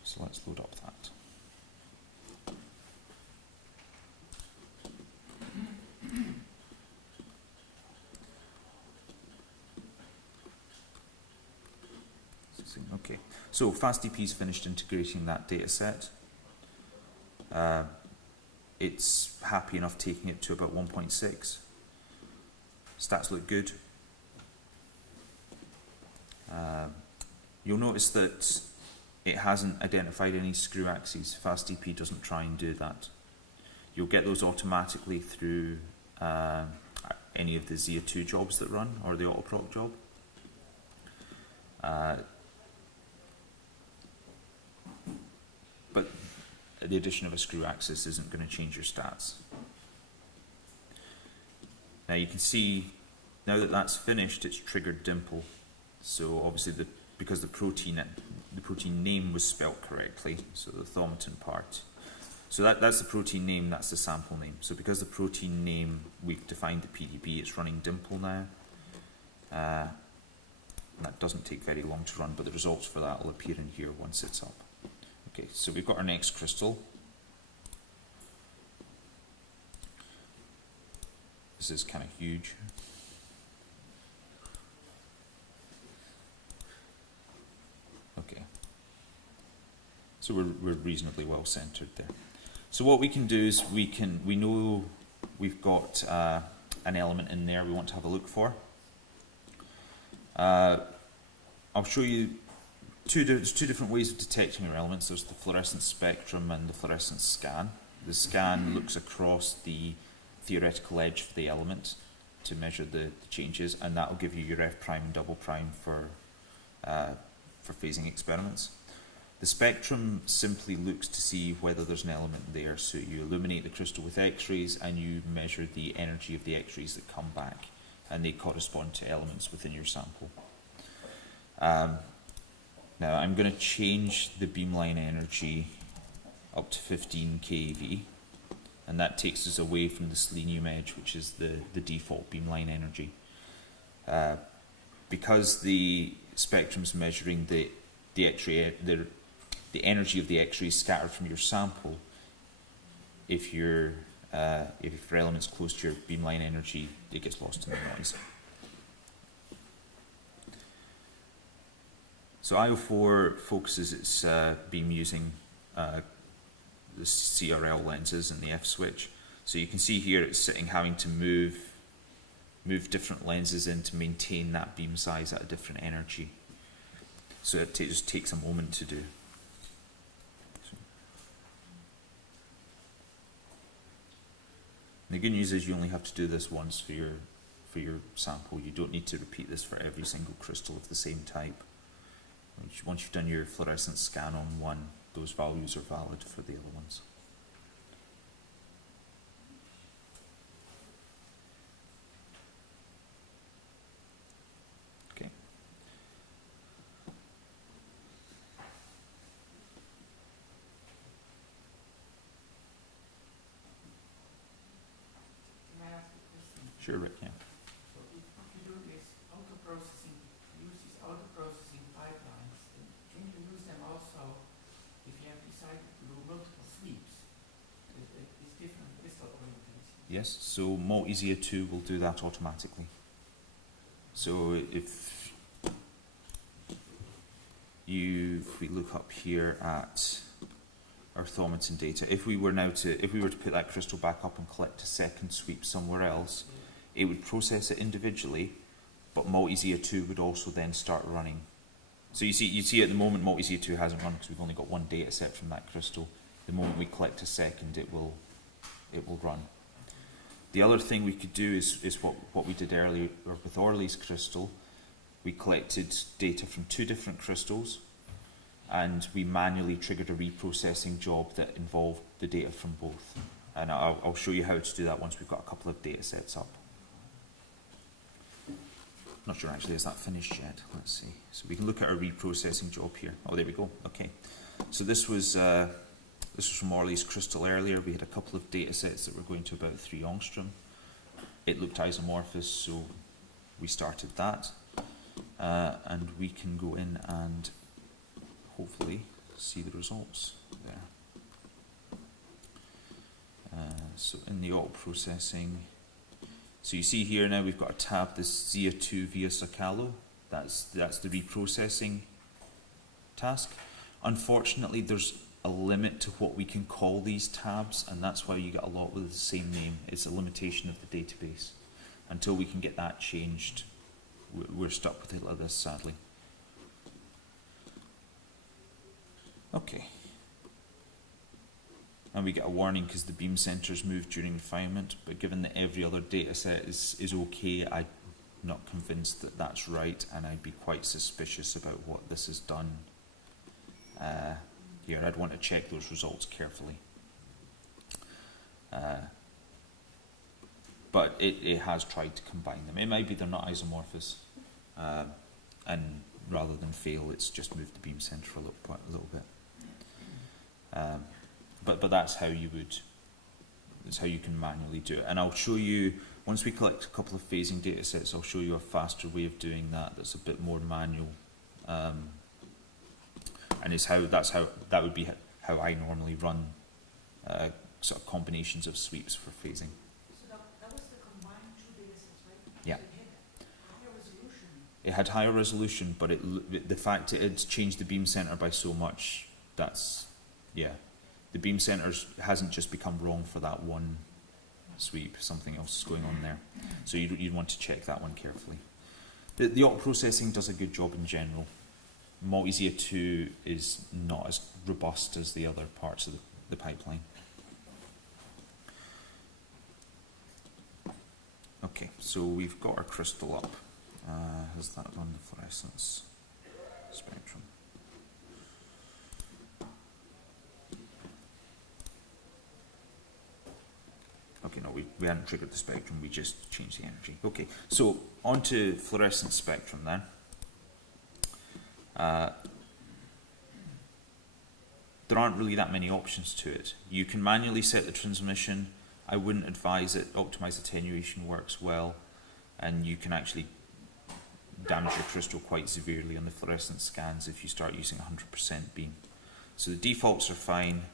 So let's load up that. Okay, so FastDP's finished integrating that data set. It's happy enough taking it to about 1.6. Stats look good. You'll notice that it hasn't identified any screw axes. FastDP doesn't try and do that. You'll get those automatically through any of the ZIA2 jobs that run, or the autoproc job. But the addition of a screw axis isn't going to change your stats. Now you can see, now that that's finished, it's triggered dimple. So obviously because the protein name was spelt correctly, so the thaumatin part. So that's the protein name, that's the sample name. So because the protein name, we've defined the PDB, it's running dimple now. That doesn't take very long to run, but the results for that will appear in here once it's up. Okay, so we've got our next crystal. This is kind of huge. Okay. So we're reasonably well centered there. So what we can do is we know we've got an element in there we want to have a look for. I'll show you there's two different ways of detecting your elements. There's the fluorescence spectrum and the fluorescence scan. The scan looks across the theoretical edge for the element to measure the changes, and that will give you your F prime and double prime for phasing experiments. The spectrum simply looks to see whether there's an element there. So you illuminate the crystal with X-rays and you measure the energy of the X-rays that come back, and they correspond to elements within your sample. Now I'm going to change the beamline energy up to 15 keV, and that takes us away from the selenium edge, which is the default beamline energy. Because the spectrum's measuring the X-ray, the energy of the X-rays scattered from your sample, if your element's close to your beamline energy, it gets lost in the noise. So IO4 focuses its beam using the CRL lenses and the F switch. So you can see here it's sitting having to move different lenses in to maintain that beam size at a different energy. So it just takes a moment to do. And the good news is you only have to do this once for your sample. You don't need to repeat this for every single crystal of the same type. Once you've done your fluorescence scan on one, those values are valid for the other ones. Okay. Sure, Rick, yeah. So if you do this auto-processing, use these auto-processing pipelines, then can you use them also if you have decided to do multiple sweeps with these different crystal orientations? Yes, so Maltesia 2 will do that automatically. So if we look up here at our Thaumaton data, if we were to put that crystal back up and collect a second sweep somewhere else, it would process it individually, but Maltesia 2 would also then start running. So you see at the moment Maltesia 2 hasn't run because we've only got one data set from that crystal. The moment we collect a second, it will run. The other thing we could do is what we did earlier with Orley's crystal. We collected data from 2 different crystals, and we manually triggered a reprocessing job that involved the data from both. And I'll show you how to do that once we've got a couple of data sets up. Not sure actually, is that finished yet? Let's see. So we can look at our reprocessing job here. Oh, there we go. Okay. So this was from Orley's crystal earlier. We had a couple of data sets that were going to about 3 angstrom. It looked isomorphous, so we started that. And we can go in and hopefully see the results there. So in the auto processing, so you see here now we've got a tab, this ZIA2 via Socalo. That's the reprocessing task. Unfortunately, there's a limit to what we can call these tabs, and that's why you get a lot with the same name. It's a limitation of the database. Until we can get that changed, we're stuck with it like this, sadly. Okay. And we get a warning because the beam centers moved during refinement, but given that every other data set is okay, I'm not convinced that that's right, and I'd be quite suspicious about what this has done here. I'd want to check those results carefully. But it has tried to combine them. It might be they're not isomorphous, and rather than fail, it's just moved the beam center a little bit. But that's how you can manually do it. And I'll show you, once we collect a couple of phasing data sets, I'll show you a faster way of doing that that's a bit more manual. And that would be how I normally run sort of combinations of sweeps for phasing. So that was the combined 2 data sets, right? Yeah. So it had higher resolution. It had higher resolution, but the fact it had changed the beam center by so much, the beam center hasn't just become wrong for that one sweep. Something else is going on there. So you'd want to check that one carefully. The auto processing does a good job in general. Maltesia 2 is not as robust as the other parts of the pipeline. Okay, so we've got our crystal up. Has that done the fluorescence spectrum? Okay, no, we hadn't triggered the spectrum, we just changed the energy. Okay, so on to fluorescence spectrum then. There aren't really that many options to it. You can manually set the transmission. I wouldn't advise it. Optimized attenuation works well, and you can actually damage your crystal quite severely on the fluorescence scans if you start using 100% beam. So the defaults are fine.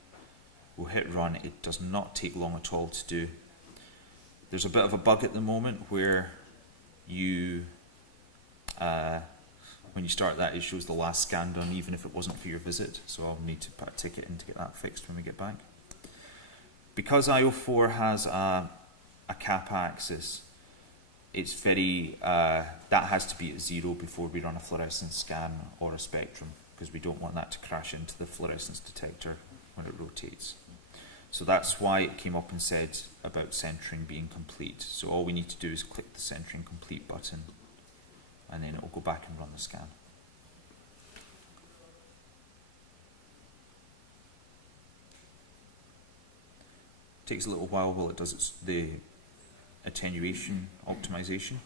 We'll hit run. It does not take long at all to do. There's a bit of a bug at the moment where you when you start that, it shows the last scan done even if it wasn't for your visit, so I'll need to put a ticket in to get that fixed when we get back. Because IO4 has a cap axis, it's very, that has to be at 0 before we run a fluorescence scan or a spectrum, because we don't want that to crash into the fluorescence detector when it rotates. So that's why it came up and said about centering being complete. So all we need to do is click the centering complete button, and then it will go back and run the scan. Takes a little while while it does the attenuation optimization.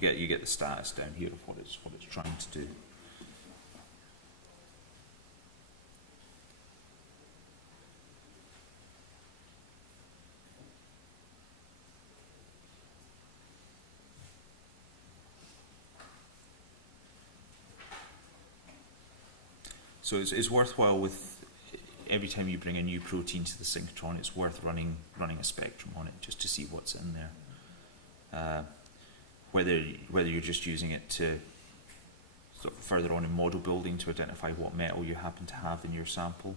you get the status down here of what it's trying to do. So it's worthwhile with every time you bring a new protein to the synchrotron, it's worth running a spectrum on it just to see what's in there. Whether you're just using it to sort of further on in model building to identify what metal you happen to have in your sample,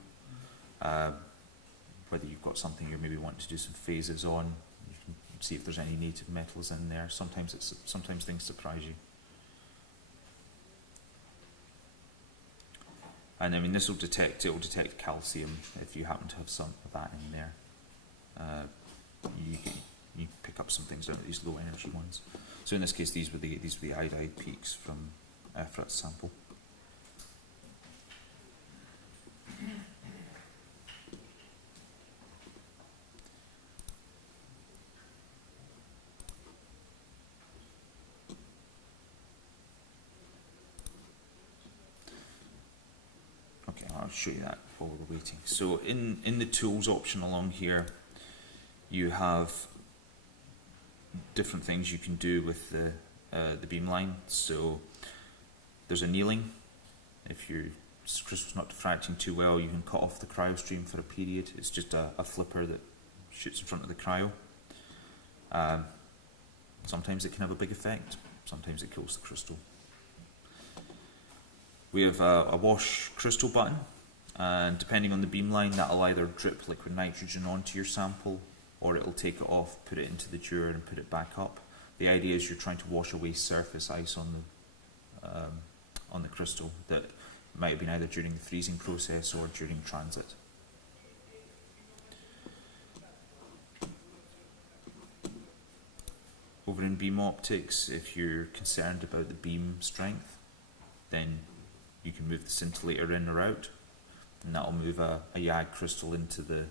whether you've got something you maybe want to do some phases on, you can see if there's any native metals in there. Sometimes things surprise you. And I mean, it will detect calcium if you happen to have some of that in there. You pick up some things down at these low energy ones. So in this case, these were the iodide peaks from Efrat's sample. Okay, I'll show you that while we're waiting. So in the tools option along here, you have different things you can do with the beamline. So there's annealing. If your crystal's not diffracting too well, you can cut off the cryo stream for a period. It's just a flipper that shoots in front of the cryo. Sometimes it can have a big effect. Sometimes it kills the crystal. We have a wash crystal button, and depending on the beamline, that'll either drip liquid nitrogen onto your sample, or it'll take it off, put it into the dewar and put it back up. The idea is you're trying to wash away surface ice on the crystal that might have been either during the freezing process or during transit. Over in beam optics, if you're concerned about the beam strength, then you can move the scintillator in or out, and that'll move a YAG crystal into the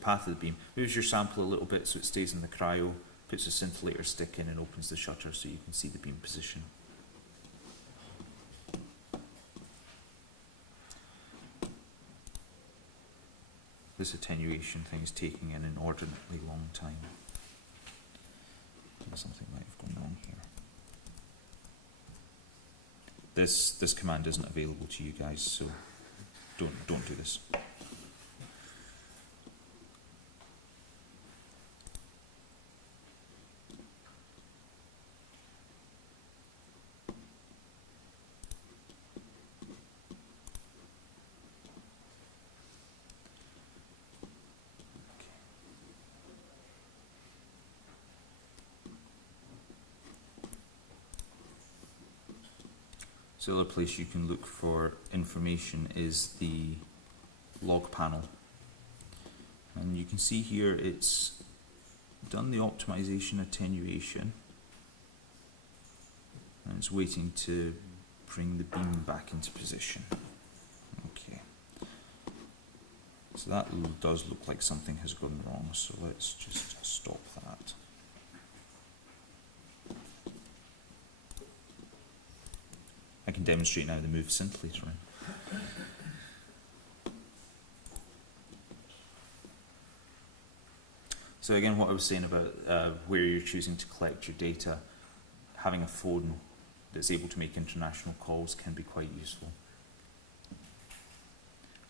path of the beam. Moves your sample a little bit so it stays in the cryo, puts a scintillator stick in and opens the shutter so you can see the beam position. This attenuation thing is taking an inordinately long time. Something might have gone wrong here. This command isn't available to you guys, so don't do this. So the other place you can look for information is the log panel. And you can see here it's done the optimization attenuation. And it's waiting to bring the beam back into position. Okay. So that does look like something has gone wrong, so let's just stop that. I can demonstrate now the move scintillator in. So again, what I was saying about where you're choosing to collect your data, having a phone that's able to make international calls can be quite useful.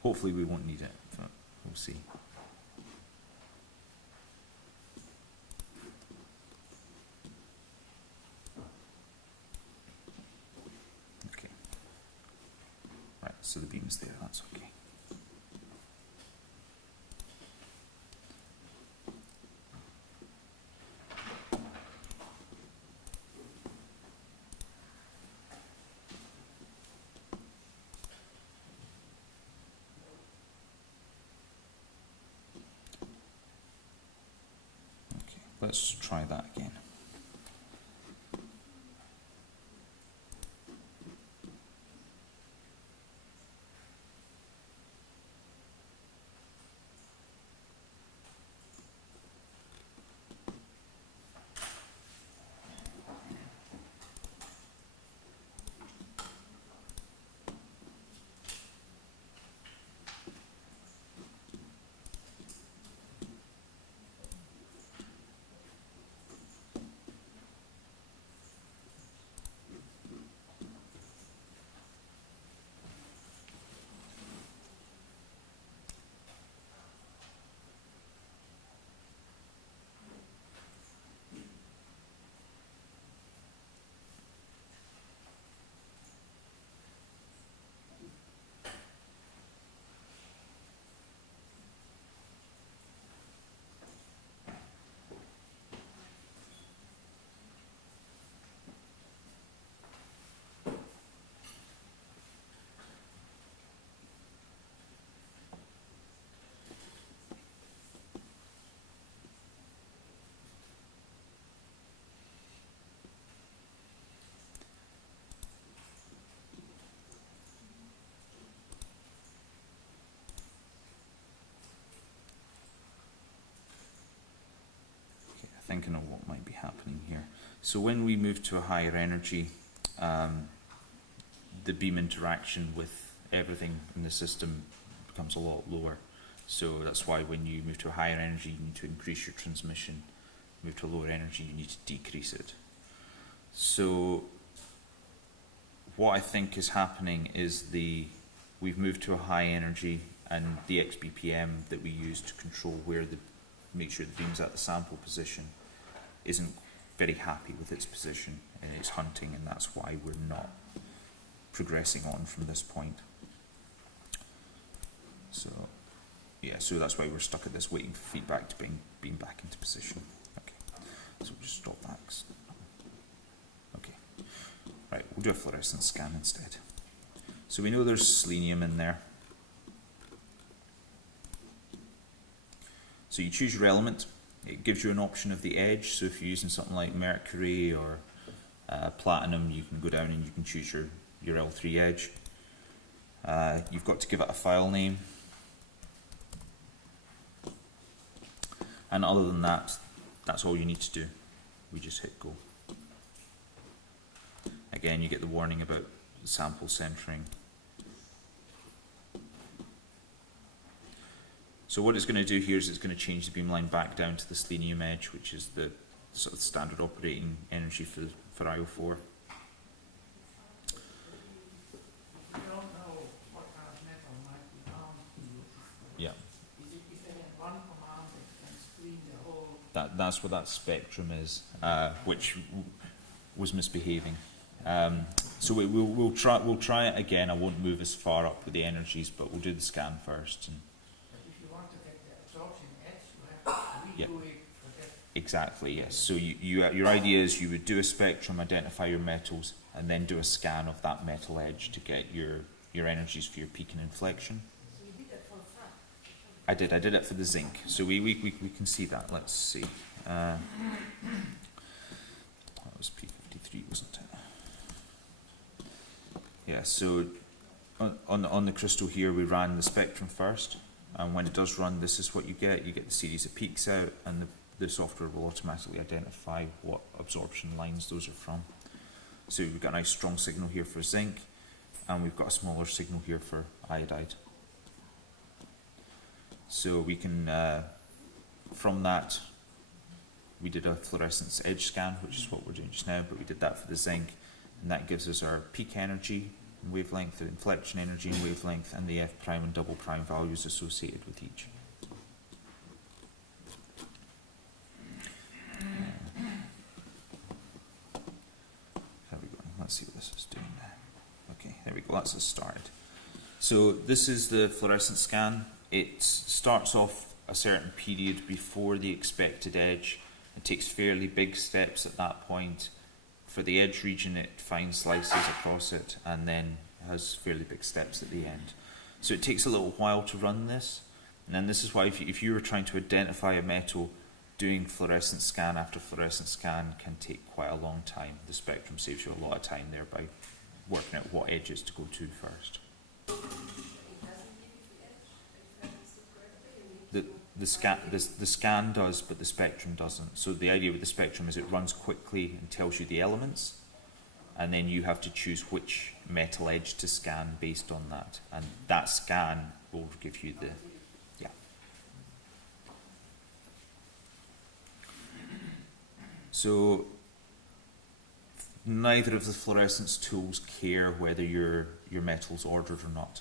Hopefully we won't need it, but we'll see. So the beam's there, that's okay. Okay, let's try that again. think I know what might be happening here. So when we move to a higher energy, the beam interaction with everything in the system becomes a lot lower. So that's why when you move to a higher energy, you need to increase your transmission. Move to a lower energy, you need to decrease it. So what I think is happening is we've moved to a high energy, and the XBPM that we use to control make sure the beam's at the sample position isn't very happy with its position in its hunting, and that's why we're not progressing on from this point. So yeah, so that's why we're stuck at this, waiting for feedback to bring beam back into position. Okay, so we'll just stop that. Okay, right, we'll do a fluorescence scan instead. So we know there's selenium in there. So you choose your element. It gives you an option of the edge. So if you're using something like mercury or platinum, you can go down and you can choose your L3 edge. You've got to give it a file name. And other than that, that's all you need to do. We just hit go. Again, you get the warning about the sample centering. So what it's going to do here is it's going to change the beamline back down to the selenium edge, which is the sort of standard operating energy for IO4. You don't know what kind of metal might be bound to you. Yeah. Is there one command that can screen the whole? That's what that spectrum is, which was misbehaving. So we'll try it again. I won't move as far up with the energies, but we'll do the scan first. But if you want to get the absorption edge, you have to redo it for that. Exactly, yes. So your idea is you would do a spectrum, identify your metals, and then do a scan of that metal edge to get your energies for your peak and inflection. So you did that for front? I did it for the zinc. So we can see that. Let's see. That was P53, wasn't it? Yeah, so on the crystal here, we ran the spectrum first, and when it does run, this is what you get. You get the series of peaks out, and the software will automatically identify what absorption lines those are from. So we've got a nice strong signal here for zinc, and we've got a smaller signal here for iodide. So we can, from that, we did a fluorescence edge scan, which is what we're doing just now, but we did that for the zinc, and that gives us our peak energy and wavelength, the inflection energy and wavelength, and the F prime and double prime values associated with each. How are we going? Let's see what this is doing now. Okay, there we go, that's a start. So this is the fluorescence scan. It starts off a certain period before the expected edge. It takes fairly big steps at that point. For the edge region, it finds slices across it, and then has fairly big steps at the end. So it takes a little while to run this, and then this is why if you were trying to identify a metal, doing fluorescence scan after fluorescence scan can take quite a long time. The spectrum saves you a lot of time there by working out what edges to go to first. The scan does, but the spectrum doesn't. So the idea with the spectrum is it runs quickly and tells you the elements, and then you have to choose which metal edge to scan based on that, and that scan will give you the, yeah. So neither of the fluorescence tools care whether your metal's ordered or not.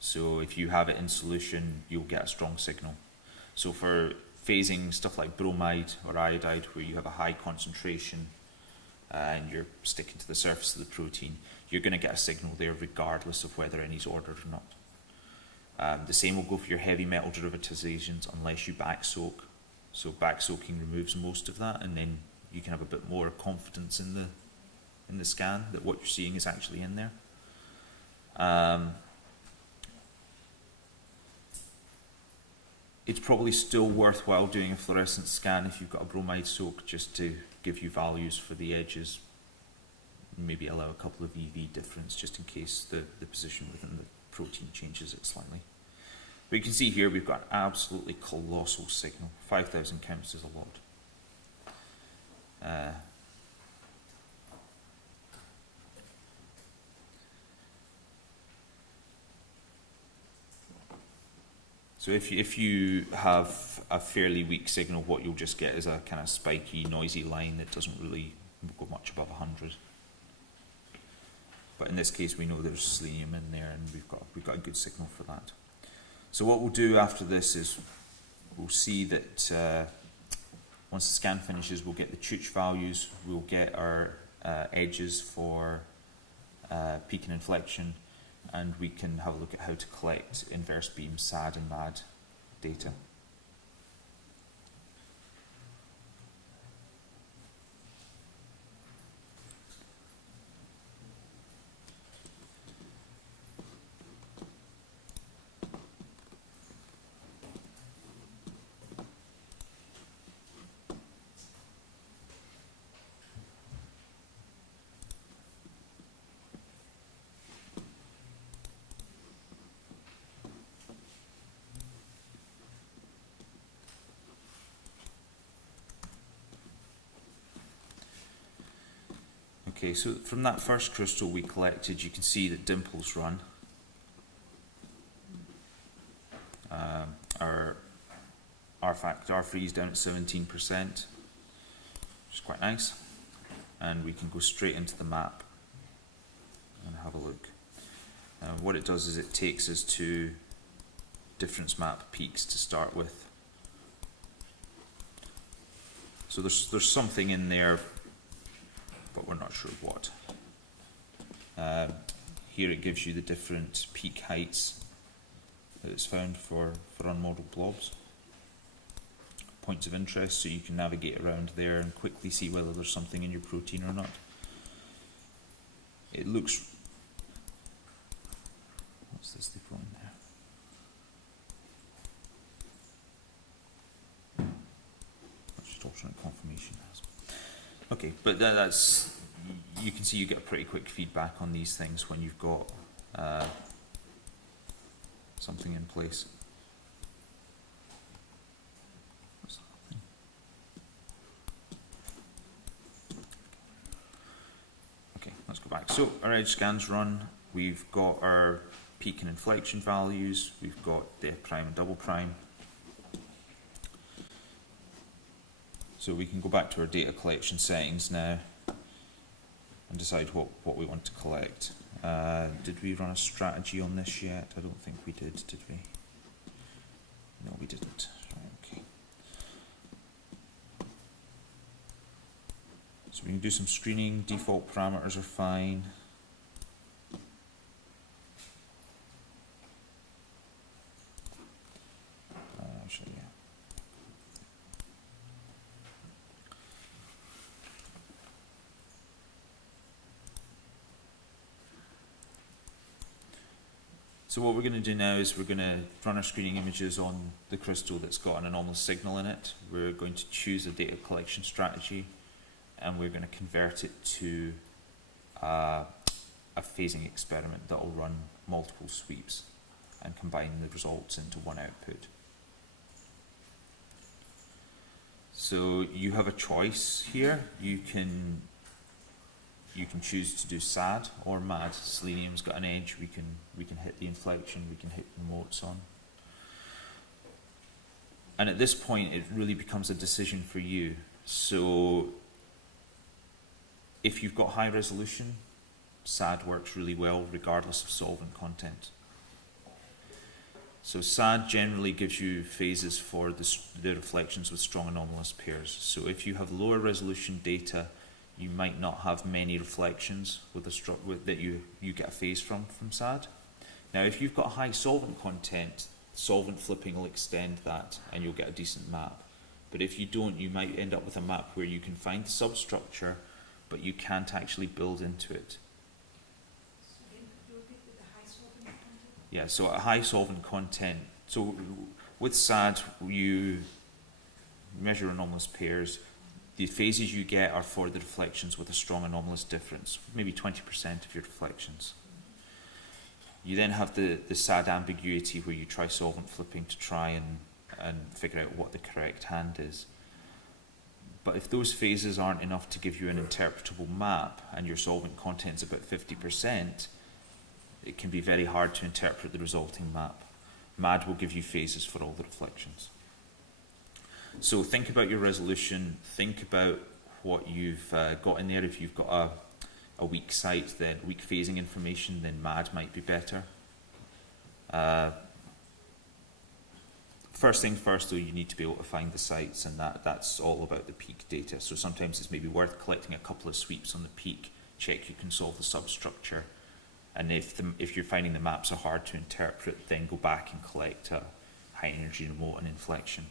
So if you have it in solution, you'll get a strong signal. So for phasing stuff like bromide or iodide, where you have a high concentration and you're sticking to the surface of the protein, you're going to get a signal there regardless of whether any's ordered or not. The same will go for your heavy metal derivatizations unless you back soak. So back soaking removes most of that, and then you can have a bit more confidence in the scan that what you're seeing is actually in there. It's probably still worthwhile doing a fluorescence scan if you've got a bromide soak, just to give you values for the edges, maybe allow a couple of EV difference just in case the position within the protein changes it slightly. But you can see here we've got absolutely colossal signal. 5,000 counts is a lot. So if you have a fairly weak signal, what you'll just get is a kind of spiky, noisy line that doesn't really go much above 100. But in this case, we know there's selenium in there, and we've got a good signal for that. So what we'll do after this is we'll see that once the scan finishes, we'll get the Chooch values, we'll get our edges for peak and inflection, and we can have a look at how to collect inverse beam, SAD and MAD data. Okay, so from that first crystal we collected, you can see that dimples run. Our R factor, R3 is down at 17%, which is quite nice. And we can go straight into the map and have a look. What it does is it takes us to difference map peaks to start with. So there's something in there, but we're not sure what. Here it gives you the different peak heights that it's found for unmodelled blobs. Points of interest, so you can navigate around there and quickly see whether there's something in your protein or not. It looks... What's this they've got in there? That's just alternate confirmation. Okay, but that's, you can see you get pretty quick feedback on these things when you've got something in place. Okay, let's go back. So our edge scans run. We've got our peak and inflection values. We've got the prime and double prime. So we can go back to our data collection settings now and decide what we want to collect. Did we run a strategy on this yet? I don't think we did we? No, we didn't. Right, okay. So we can do some screening. Default parameters are fine. Actually, yeah. So what we're going to do now is we're going to run our screening images on the crystal that's got an anomalous signal in it. We're going to choose a data collection strategy, and we're going to convert it to a phasing experiment that will run multiple sweeps and combine the results into one output. So you have a choice here. You can choose to do SAD or MAD. Selenium's got an edge. We can hit the inflection. We can hit the motes on. And at this point, it really becomes a decision for you. So if you've got high resolution, SAD works really well regardless of solvent content. So SAD generally gives you phases for the reflections with strong anomalous pairs. So if you have lower resolution data, you might not have many reflections with that you get a phase from SAD. Now if you've got high solvent content, solvent flipping will extend that and you'll get a decent map. But if you don't, you might end up with a map where you can find the substructure, but you can't actually build into it. So then could you repeat with the high solvent content? Yeah, so at high solvent content, so with SAD you measure anomalous pairs. The phases you get are for the reflections with a strong anomalous difference, maybe 20% of your reflections. You then have the SAD ambiguity where you try solvent flipping to try and figure out what the correct hand is. But if those phases aren't enough to give you an interpretable map and your solvent content's about 50%, it can be very hard to interpret the resulting map. MAD will give you phases for all the reflections. So think about your resolution, think about what you've got in there. If you've got a weak site, then weak phasing information, then MAD might be better. First thing first though, you need to be able to find the sites, and that's all about the peak data. So sometimes it's maybe worth collecting a couple of sweeps on the peak, check you can solve the substructure, and if you're finding the maps are hard to interpret, then go back and collect a high energy remote and inflection.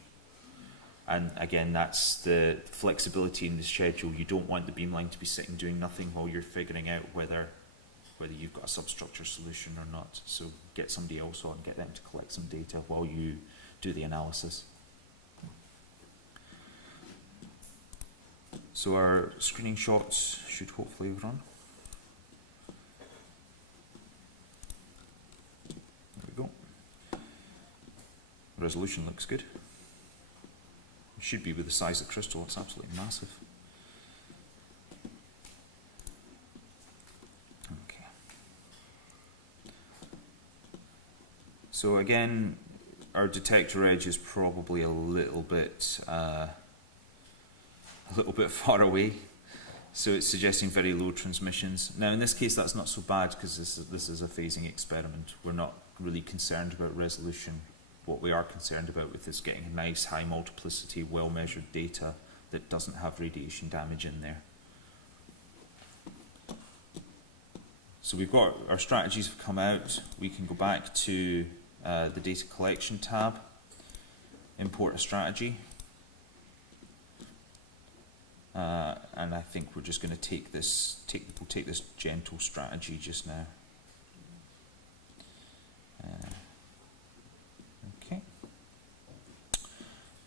And again, that's the flexibility in the schedule. You don't want the beamline to be sitting doing nothing while you're figuring out whether you've got a substructure solution or not. So get somebody else on, get them to collect some data while you do the analysis. So our screening shots should hopefully run. There we go. Resolution looks good. It should be with the size of the crystal, it's absolutely massive. Okay. So again, our detector edge is probably a little bit far away, so it's suggesting very low transmissions. Now in this case that's not so bad because this is a phasing experiment. We're not really concerned about resolution. What we are concerned about with is getting a nice high multiplicity, well measured data that doesn't have radiation damage in there. So we've got our strategies have come out. We can go back to the data collection tab, import a strategy, and I think we're just going to take this gentle strategy just now.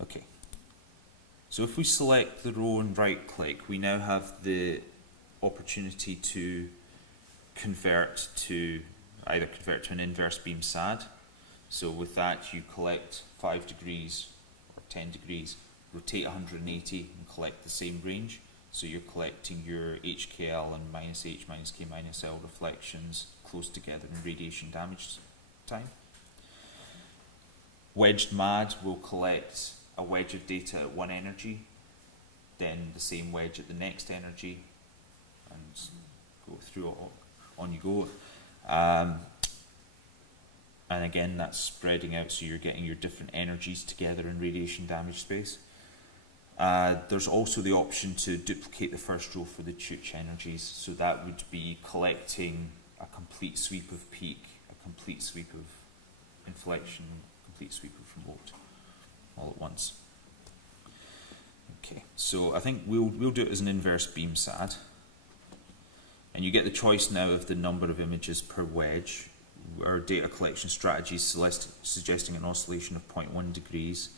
Okay. So if we select the row and right click, we now have the opportunity to either convert to an inverse beam SAD. So with that you collect 5 degrees or 10 degrees, rotate 180 and collect the same range. So you're collecting your HKL and minus H minus K minus L reflections close together in radiation damage time. Wedged MAD will collect a wedge of data at one energy, then the same wedge at the next energy, and go through it on you go. And again, that's spreading out, so you're getting your different energies together in radiation damage space. There's also the option to duplicate the first row for the Church energies, so that would be collecting a complete sweep of peak, a complete sweep of inflection, a complete sweep of remote, all at once. Okay, so I think we'll do it as an inverse beam SAD, and you get the choice now of the number of images per wedge. Our data collection strategy is suggesting an oscillation of 0.1 degrees.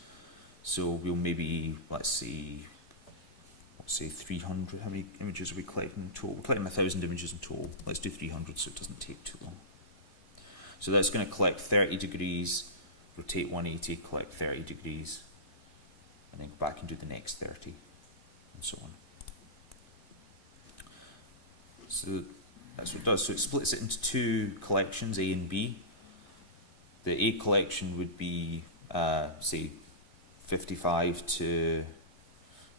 So we'll maybe, let's say 300. How many images are we collecting in total? We're collecting 1,000 images in total. Let's do 300 so it doesn't take too long. So that's going to collect 30 degrees, rotate 180, collect 30 degrees, and then go back and do the next 30, and so on. So that's what it does. So it splits it into two collections, A and B. The A collection would be, say, 55 to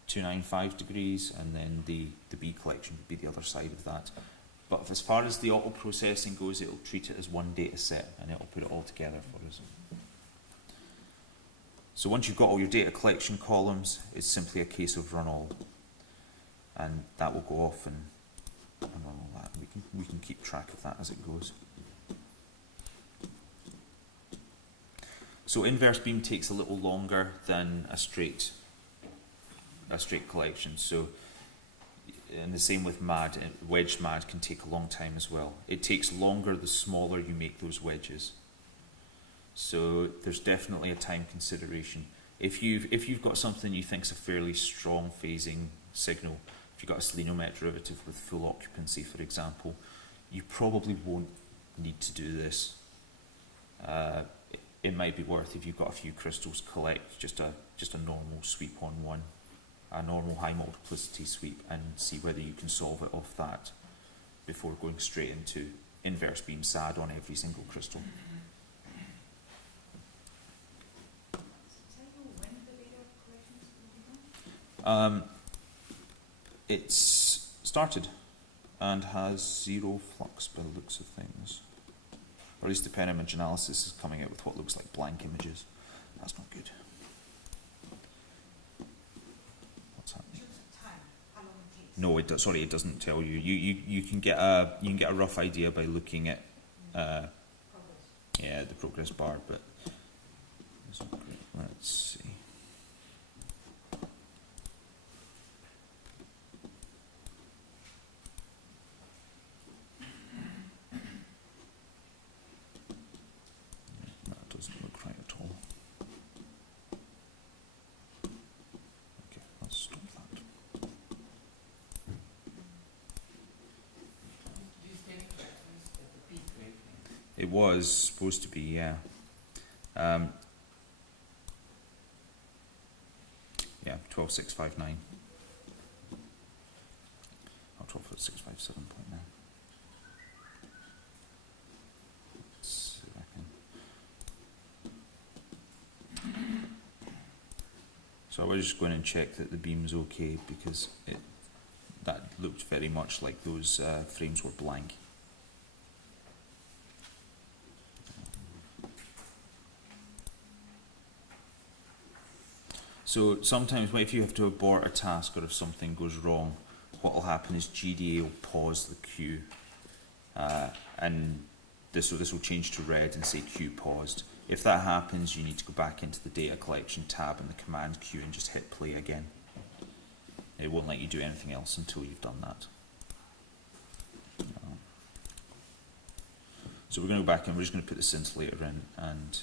295 degrees, and then the B collection would be the other side of that. But as far as the auto processing goes, it'll treat it as one data set and it'll put it all together for us. So once you've got all your data collection columns, it's simply a case of run all, and that will go off and run all that. We can keep track of that as it goes. So inverse beam takes a little longer than a straight collection. So, and the same with MAD, wedged MAD can take a long time as well. It takes longer the smaller you make those wedges. So there's definitely a time consideration. If you've got something you think's a fairly strong phasing signal, if you've got a selenomet derivative with full occupancy, for example, you probably won't need to do this. It might be worth, if you've got a few crystals, collect just a normal sweep on one a normal high multiplicity sweep and see whether you can solve it off that before going straight into inverse beam SAD on every single crystal. Tell you when the data collections will be done? It's started and has zero flux by the looks of things. Or at least the pen image analysis is coming out with what looks like blank images. That's not good. What's happening? In terms of time, how long it takes? No, it does. Sorry, it doesn't tell you. You can get a rough idea by looking at Progress. yeah, the progress bar, but it's not great. Let's see. That doesn't look right at all. Okay, let's stop that. This getting referenced at the peak wavelength. It was supposed to be, yeah. Yeah, 12659. Or 12657.9. Let's see if I can. So I was just going and check that the beam's okay because that looked very much like those frames were blank. So sometimes if you have to abort a task or if something goes wrong, what will happen is GDA will pause the queue and this will change to red and say queue paused. If that happens, you need to go back into the data collection tab in the command queue and just hit play again. It won't let you do anything else until you've done that. So we're going to go back and we're just going to put the scintillator in and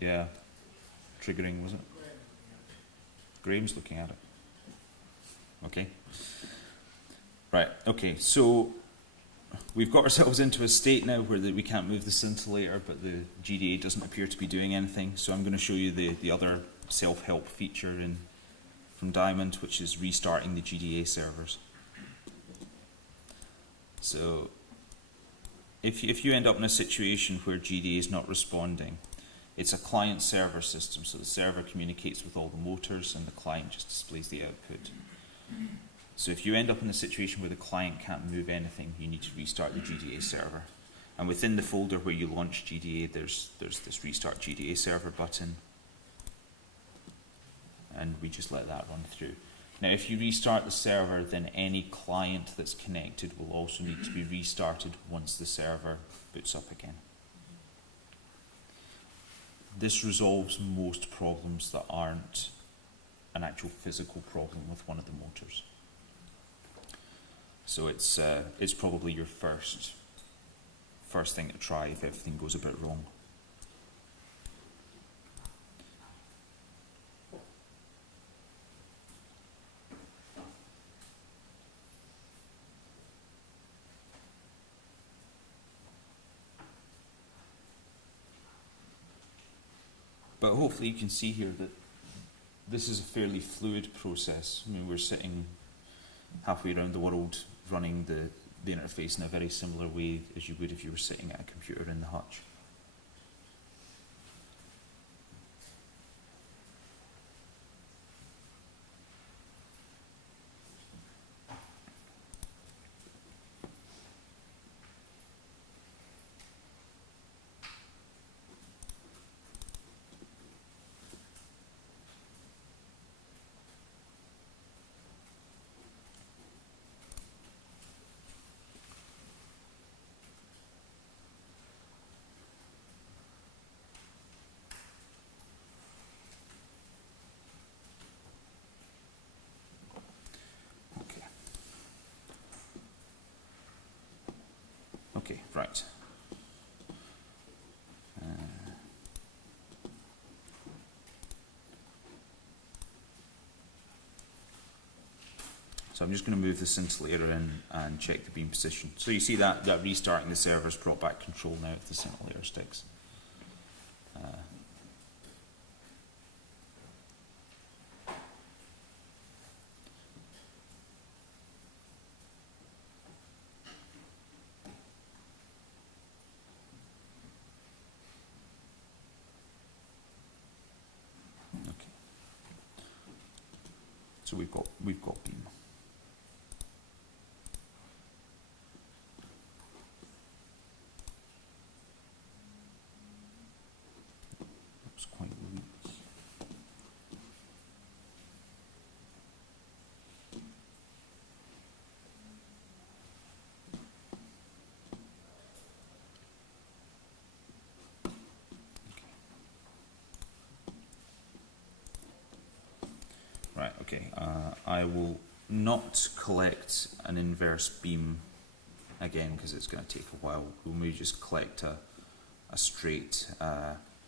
yeah, triggering, was it? Graham's looking at it. Okay. Right, okay, so we've got ourselves into a state now where we can't move the scintillator, but the GDA doesn't appear to be doing anything. So I'm going to show you the other self-help feature from Diamond, which is restarting the GDA servers. So if you end up in a situation where GDA is not responding, it's a client-server system, so the server communicates with all the motors and the client just displays the output. So if you end up in a situation where the client can't move anything, you need to restart the GDA server. And within the folder where you launch GDA, there's this Restart GDA Server button, and we just let that run through. Now if you restart the server, then any client that's connected will also need to be restarted once the server boots up again. This resolves most problems that aren't an actual physical problem with one of the motors. So it's probably your first thing to try if everything goes a bit wrong. But hopefully you can see here that this is a fairly fluid process. I mean, we're sitting halfway around the world running the interface in a very similar way as you would if you were sitting at a computer in the hutch. Okay, right. So I'm just going to move the scintillator in and check the beam position. So you see that restarting the server's brought back control now of the scintillator sticks. So we've got beam. Looks quite weak. Right, okay, I will not collect an inverse beam again because it's going to take a while. We'll maybe just collect a straight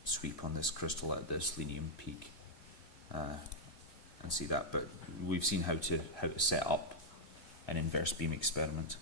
sweep on this crystal at this selenium peak and see that, but we've seen how to set up an inverse beam experiment.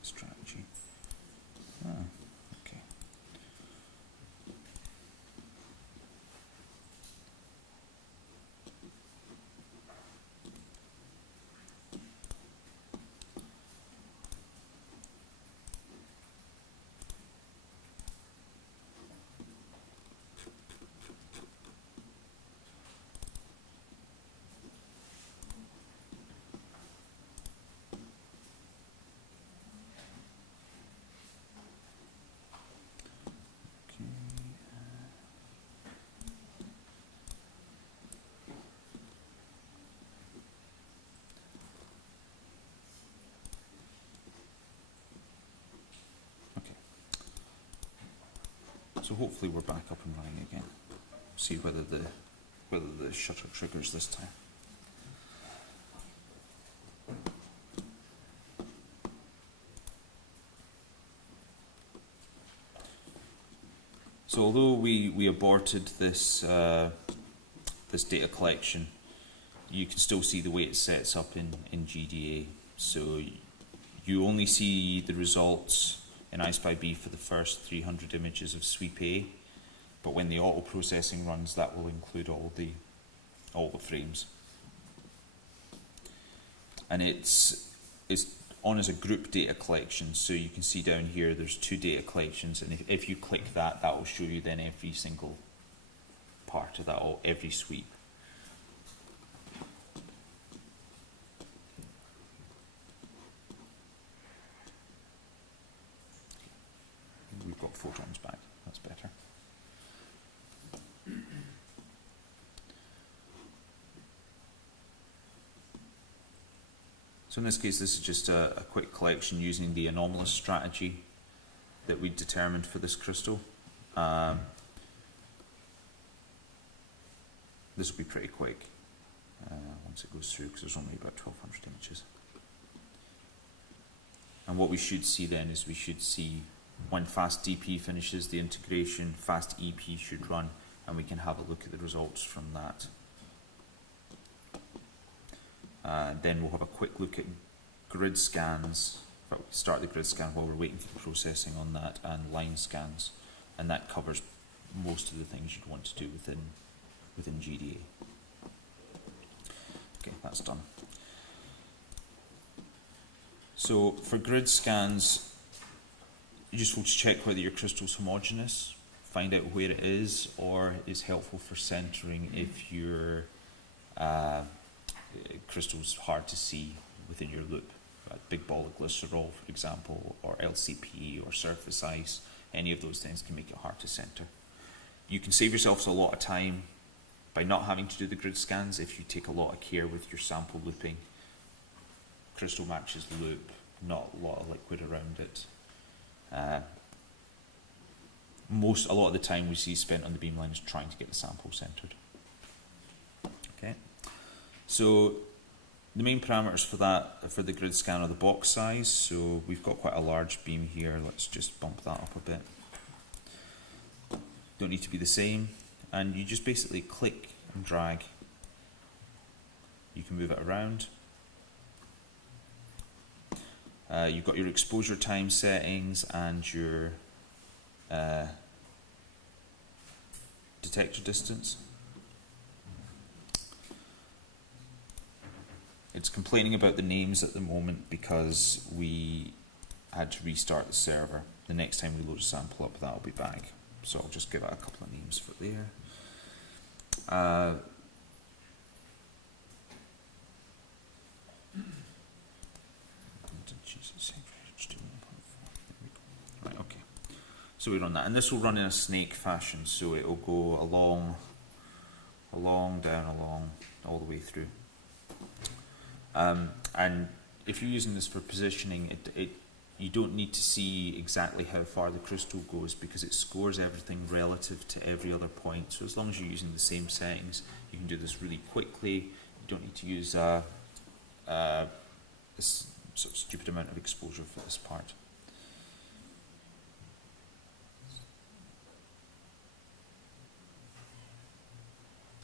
Strategy. Okay. So hopefully we're back up and running again. See whether the shutter triggers this time. So although we aborted this this data collection, you can still see the way it sets up in GDA. So you only see the results in iSpy-B for the first 300 images of sweep A, but when the auto processing runs, that will include all the frames. And it's on as a group data collection, so you can see down here there's 2 data collections, and if you click that, that will show you then every single part of that, or every sweep. We've got photons back, that's better. So in this case, this is just a quick collection using the anomalous strategy that we determined for this crystal. This will be pretty quick once it goes through, because there's only about 1200 images. And what we should see then is we should see when fast DP finishes the integration, fast EP should run, and we can have a look at the results from that. Then we'll have a quick look at grid scans. In fact, start the grid scan while we're waiting for the processing on that, and line scans, and that covers most of the things you'd want to do within GDA. Okay, that's done. So for grid scans, useful to check whether your crystal's homogeneous. find out where it is, or is helpful for centering if your crystal's hard to see within your loop. A big ball of glycerol, for example, or LCP or surface ice, any of those things can make it hard to center. You can save yourselves a lot of time by not having to do the grid scans if you take a lot of care with your sample looping. Crystal matches loop, not a lot of liquid around it. A lot of the time we see spent on the beamline is trying to get the sample centered. Okay, so the main parameters for that, for the grid scan, are the box size. So we've got quite a large beam here. Let's just bump that up a bit. Don't need to be the same, and you just basically click and drag. You can move it around. You've got your exposure time settings and your detector distance. It's complaining about the names at the moment because we had to restart the server. The next time we load a sample up, that'll be back. So I'll just give it a couple of names for there. Right, okay. So we run that, and this will run in a snake fashion, so it will go along, down, along, all the way through. And if you're using this for positioning, you don't need to see exactly how far the crystal goes, because it scores everything relative to every other point. So as long as you're using the same settings, you can do this really quickly. You don't need to use this sort of stupid amount of exposure for this part.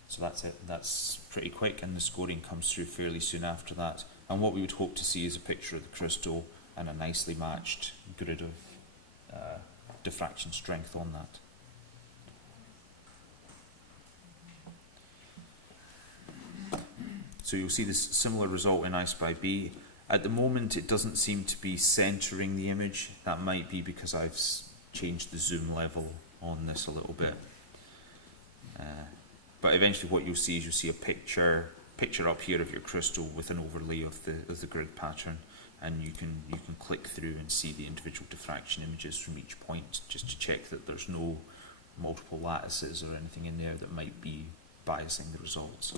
So that's it. That's pretty quick, and the scoring comes through fairly soon after that. And what we would hope to see is a picture of the crystal and a nicely matched grid of diffraction strength on that. So you'll see this similar result in I Spy B. At the moment it doesn't seem to be centering the image. That might be because I've changed the zoom level on this a little bit. But eventually what you'll see is you'll see a picture up here of your crystal with an overlay of the grid pattern, and you can click through and see the individual diffraction images from each point, just to check that there's no multiple lattices or anything in there that might be biasing the results.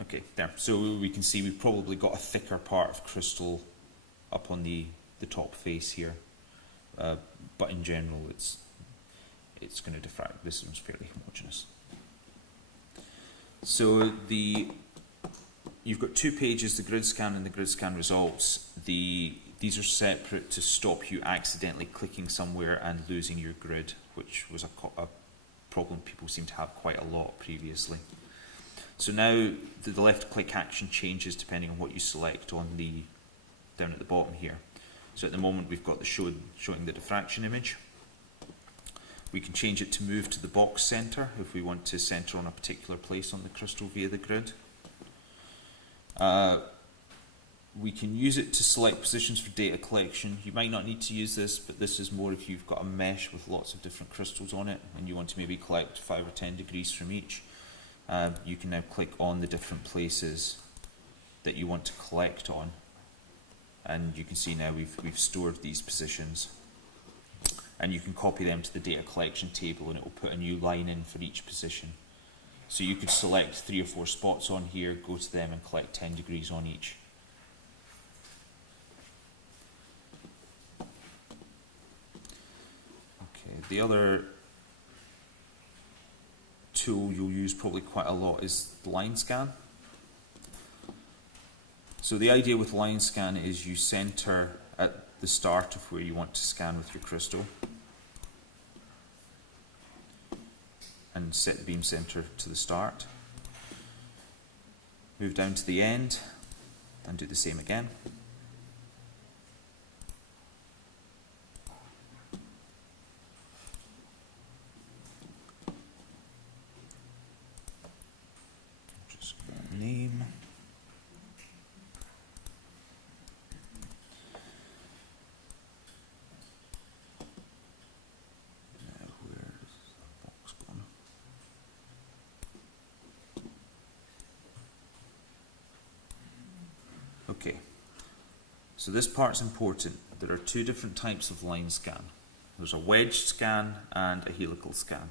Okay, there. So we can see we've probably got a thicker part of crystal up on the top face here, but in general it's going to diffract. This one's fairly homogeneous. So you've got two pages, the grid scan and the grid scan results. These are separate to stop you accidentally clicking somewhere and losing your grid, which was a problem people seem to have quite a lot previously. So now the left click action changes depending on what you select on down at the bottom here. So at the moment we've got the showing the diffraction image. We can change it to move to the box center if we want to center on a particular place on the crystal via the grid. We can use it to select positions for data collection. You might not need to use this, but this is more if you've got a mesh with lots of different crystals on it and you want to maybe collect 5 or 10 degrees from each. You can now click on the different places that you want to collect on, and you can see now we've stored these positions, and you can copy them to the data collection table and it will put a new line in for each position. So you could select 3 or 4 spots on here, go to them and collect 10 degrees on each. Okay, the other tool you'll use probably quite a lot is the line scan. So the idea with line scan is you center at the start of where you want to scan with your crystal and set the beam center to the start. Move down to the end and do the same again. Name. So this part's important. There are two different types of line scan. There's a wedge scan and a helical scan.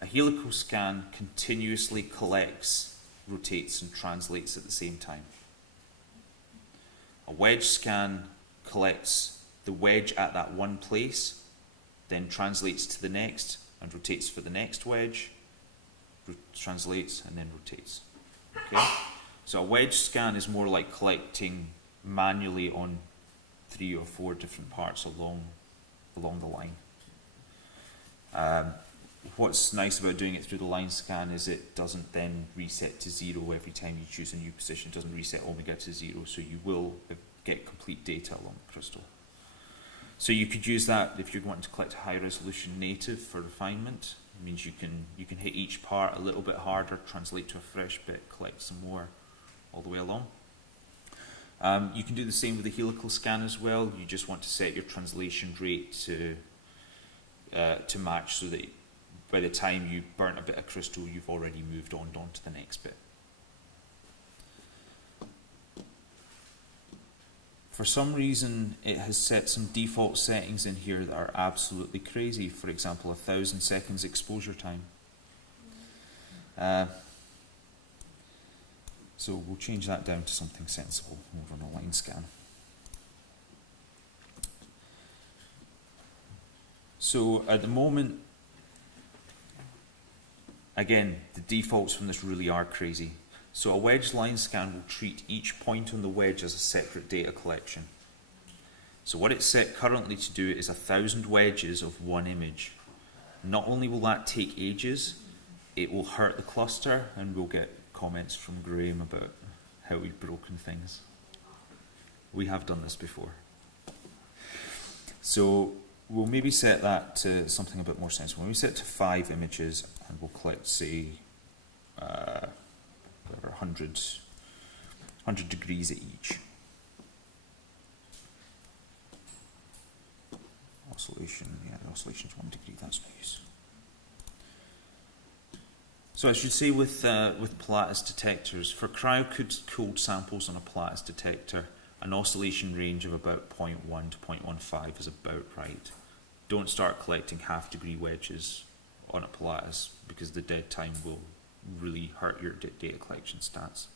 A helical scan continuously collects, rotates and translates at the same time. A wedge scan collects the wedge at that one place, then translates to the next and rotates for the next wedge, translates and then rotates. Okay? So a wedge scan is more like collecting manually on 3 or 4 different parts along the line. What's nice about doing it through the line scan is it doesn't then reset to 0 every time you choose a new position. It doesn't reset omega to 0, so you will get complete data along the crystal. So you could use that if you're wanting to collect a high resolution native for refinement. It means you can hit each part a little bit harder, translate to a fresh bit, collect some more all the way along. You can do the same with the helical scan as well. You just want to set your translation rate to match, so that by the time you burnt a bit of crystal, you've already moved on to the next bit. For some reason, it has set some default settings in here that are absolutely crazy. For example, 1,000 seconds exposure time. So we'll change that down to something sensible. We'll run a line scan. So at the moment, again, the defaults from this really are crazy. So a wedge line scan will treat each point on the wedge as a separate data collection. So what it's set currently to do is 1,000 wedges of one image. Not only will that take ages, it will hurt the cluster, and we'll get comments from Graham about how we've broken things. We have done this before. So we'll maybe set that to something a bit more sensible. When we set to 5 images, and we'll collect, say, 100 degrees at each. Oscillation, yeah, the oscillation's 1 degree, that's nice. So I should say with Pilatus detectors, for cryo-cooled samples on a Pilatus detector, an oscillation range of about 0.1 to 0.15 is about right. Don't start collecting half-degree wedges on a Pilatus, because the dead time will really hurt your data collection stats.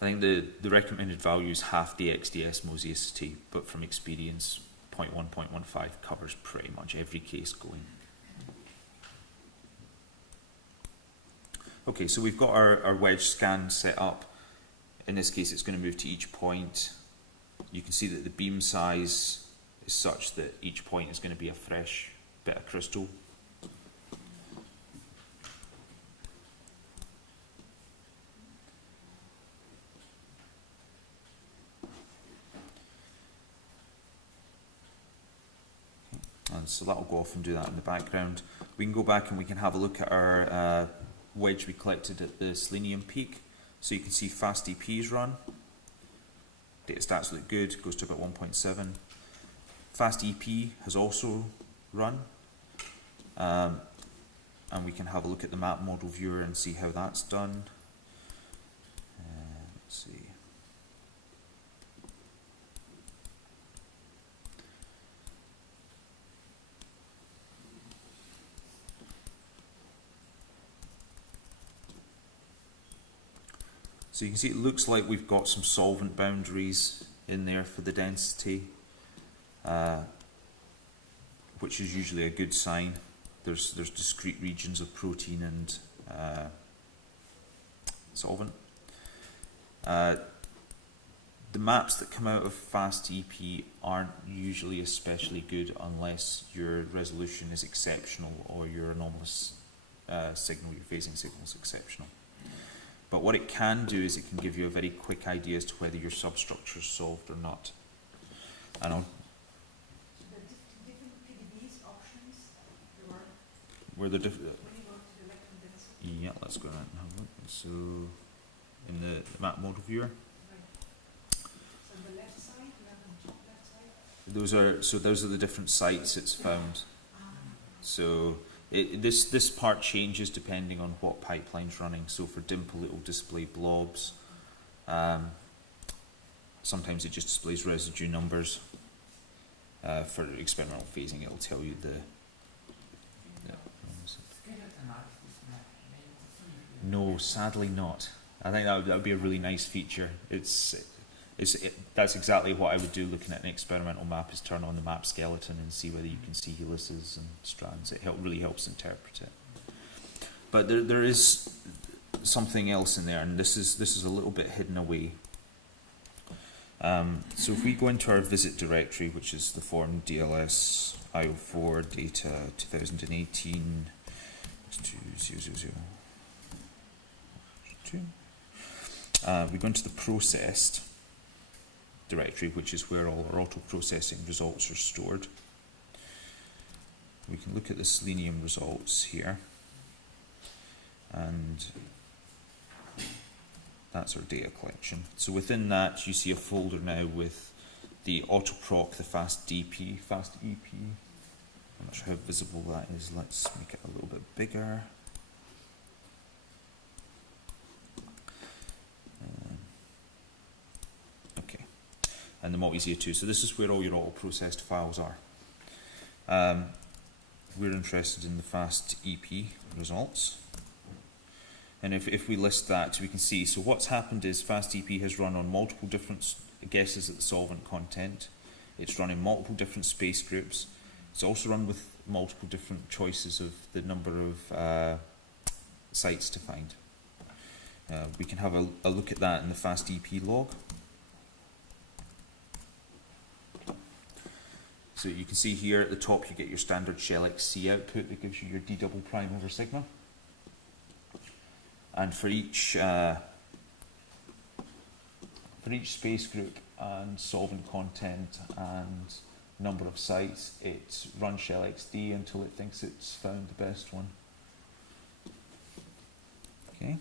I think the recommended value is half the XDS mosaicity, but from experience, 0.1, 0.15 covers pretty much every case going. Okay, so we've got our wedge scan set up. In this case, it's going to move to each point. You can see that the beam size is such that each point is going to be a fresh bit of crystal. And so that will go off and do that in the background. We can go back and we can have a look at our wedge we collected at the selenium peak. So you can see fast EPs run. Data stats look good, goes to about 1.7. Fast EP has also run. And we can have a look at the map model viewer and see how that's done. Let's see. So you can see it looks like we've got some solvent boundaries in there for the density, which is usually a good sign. There's discrete regions of protein and solvent. The maps that come out of fast EP aren't usually especially good unless your resolution is exceptional or your anomalous signal, your phasing signal is exceptional. But what it can do is it can give you a very quick idea as to whether your substructure is solved or not. And I'll So the different PDBs options, there are, where the when you go to the electron density, yeah, let's go ahead and have a look. So in the map model viewer, right. So on the left side, you have the top left side. those are the different sites it's found. So this part changes depending on what pipeline's running. So for Dimple, it will display blobs. Sometimes it just displays residue numbers. For experimental phasing, it'll tell you the Skeletonize this map. Maybe we'll see if you No, sadly not. I think that would be a really nice feature. That's exactly what I would do looking at an experimental map, is turn on the map skeleton and see whether you can see helices and strands. It really helps interpret it. But there is something else in there, and this is a little bit hidden away. So if we go into our visit directory, which is the form DLS IO4 data 2018 2000. We go into the processed directory, which is where all our auto-processing results are stored. We can look at the selenium results here, and that's our data collection. So within that, you see a folder now with the autoproc, the fast DP, fast EP. I'm not sure how visible that is. Let's make it a little bit bigger. Okay, and the Multizeer 2. So this is where all your auto-processed files are. We're interested in the fast EP results. And if we list that, we can see, so what's happened is FastEP has run on multiple different guesses at the solvent content. It's run in multiple different space groups. It's also run with multiple different choices of the number of sites to find. We can have a look at that in the FastEP log. So you can see here at the top you get your standard shell XC output that gives you your D double prime over sigma. And for each space group and solvent content and number of sites, it runs shell XD until it thinks it's found the best one. Okay.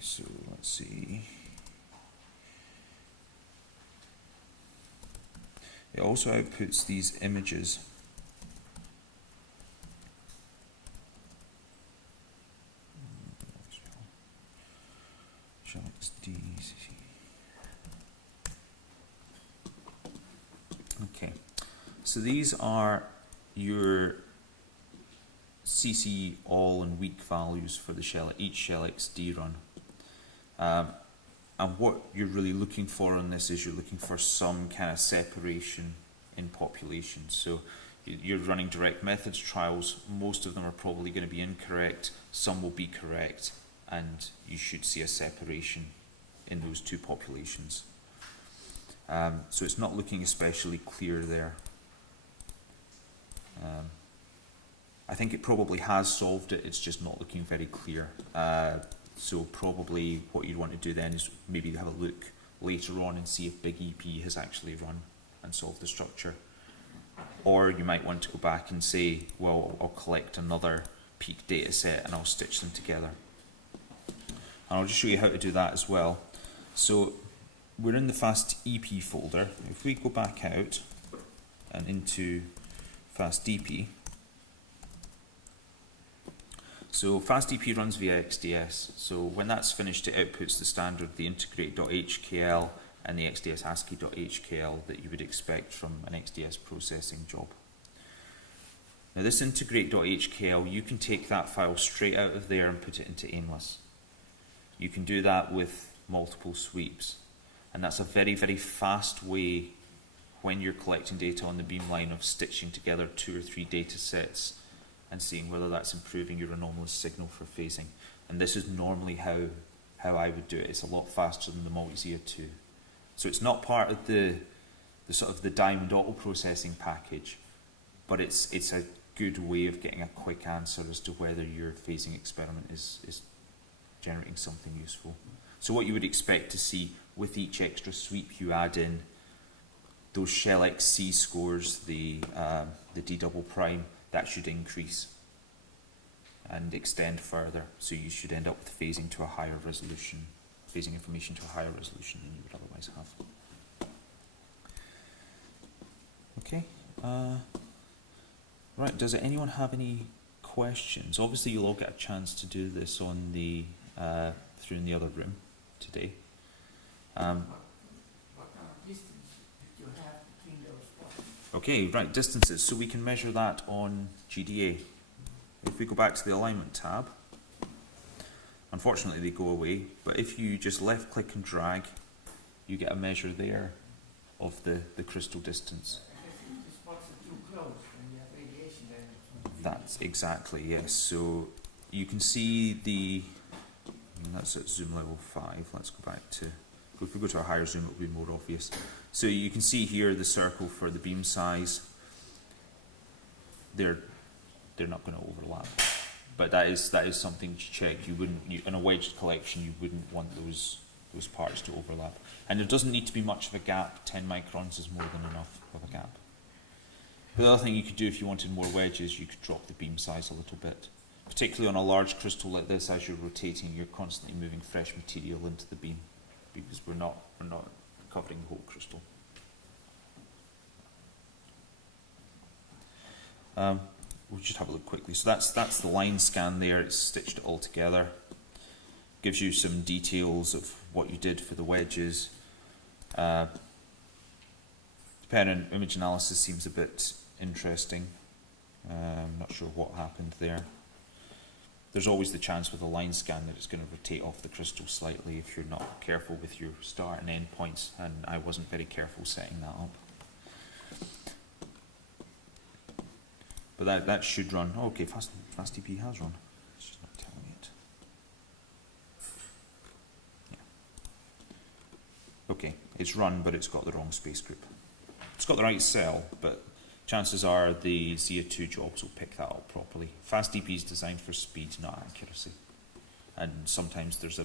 So let's see. It also outputs these images. Okay, so these are your CC all and weak values for the each shell XD run. And what you're really looking for on this is you're looking for some kind of separation in population. So you're running direct methods trials. Most of them are probably going to be incorrect. Some will be correct, and you should see a separation in those two populations. So it's not looking especially clear there. I think it probably has solved it, it's just not looking very clear. So probably what you'd want to do then is maybe have a look later on and see if Big EP has actually run and solved the structure. Or you might want to go back and say, well, I'll collect another peak data set and I'll stitch them together. And I'll just show you how to do that as well. So we're in the fast EP folder. If we go back out and into fast DP, so FastDP runs via XDS. So when that's finished, it outputs the standard, the integrate.html and the XDS ASCII.html that you would expect from an XDS processing job. Now this integrate.html, you can take that file straight out of there and put it into Aimless. You can do that with multiple sweeps. And that's a very, very fast way when you're collecting data on the beamline of stitching together 2 or 3 data sets and seeing whether that's improving your anomalous signal for phasing. And this is normally how I would do it. It's a lot faster than the Multizeer 2. So it's not part of the sort of the diamond auto processing package, but it's a good way of getting a quick answer as to whether your phasing experiment is generating something useful. So what you would expect to see with each extra sweep you add in, those shell XC scores, the D double prime, that should increase and extend further. So you should end up with phasing to a higher resolution, phasing information to a higher resolution than you would otherwise have. Okay. Right, does anyone have any questions, obviously you'll all get a chance to do this on the through in the other room today. What kind of distance did you have between those points? Okay, right, distances. So we can measure that on GDA. If we go back to the alignment tab, unfortunately they go away, but if you just left click and drag, you get a measure there of the crystal distance. If the spots are too close, then you have radiation damage. That's exactly, yes. So you can see that's at zoom level 5. Let's go back to, if we go to a higher zoom, it will be more obvious. So you can see here the circle for the beam size. They're not going to overlap, but that is something to check. You wouldn't, in a wedged collection, you wouldn't want those parts to overlap. And there doesn't need to be much of a gap. 10 microns is more than enough of a gap. The other thing you could do if you wanted more wedges, you could drop the beam size a little bit. Particularly on a large crystal like this, as you're rotating, you're constantly moving fresh material into the beam, because we're not covering the whole crystal. We'll just have a look quickly. So that's the line scan there. It's stitched it all together. Gives you some details of what you did for the wedges. Dependent image analysis seems a bit interesting. I'm not sure what happened there. There's always the chance with a line scan that it's going to rotate off the crystal slightly if you're not careful with your start and end points, and I wasn't very careful setting that up. But that should run. Oh, okay, FastDP has run. It's just not telling me it. Yeah. Okay, it's run, but it's got the wrong space group. It's got the right cell, but chances are the ZIA2 jobs will pick that up properly. FastDP is designed for speed, not accuracy. And sometimes there's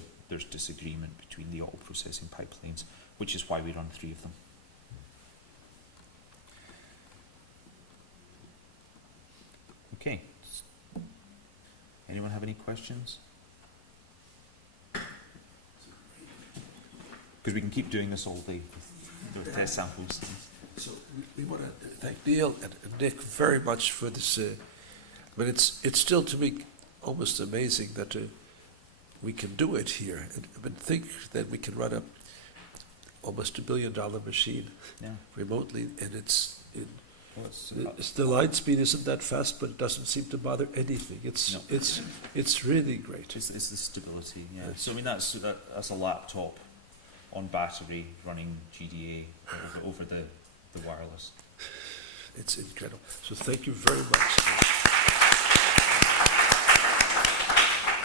disagreement between the auto processing pipelines, which is why we run 3 of them. Okay. Anyone have any questions? Because we can keep doing this all day with test samples. So we want to thank Neil and Nick very much for this. But it's still to me almost amazing that we can do it here. And think that we can run almost $1 billion machine remotely, and it's the line speed isn't that fast, but it doesn't seem to bother anything. It's really great. It's the stability, yeah. So I mean that's a laptop on battery running GDA over the wireless. It's incredible. So thank you very much.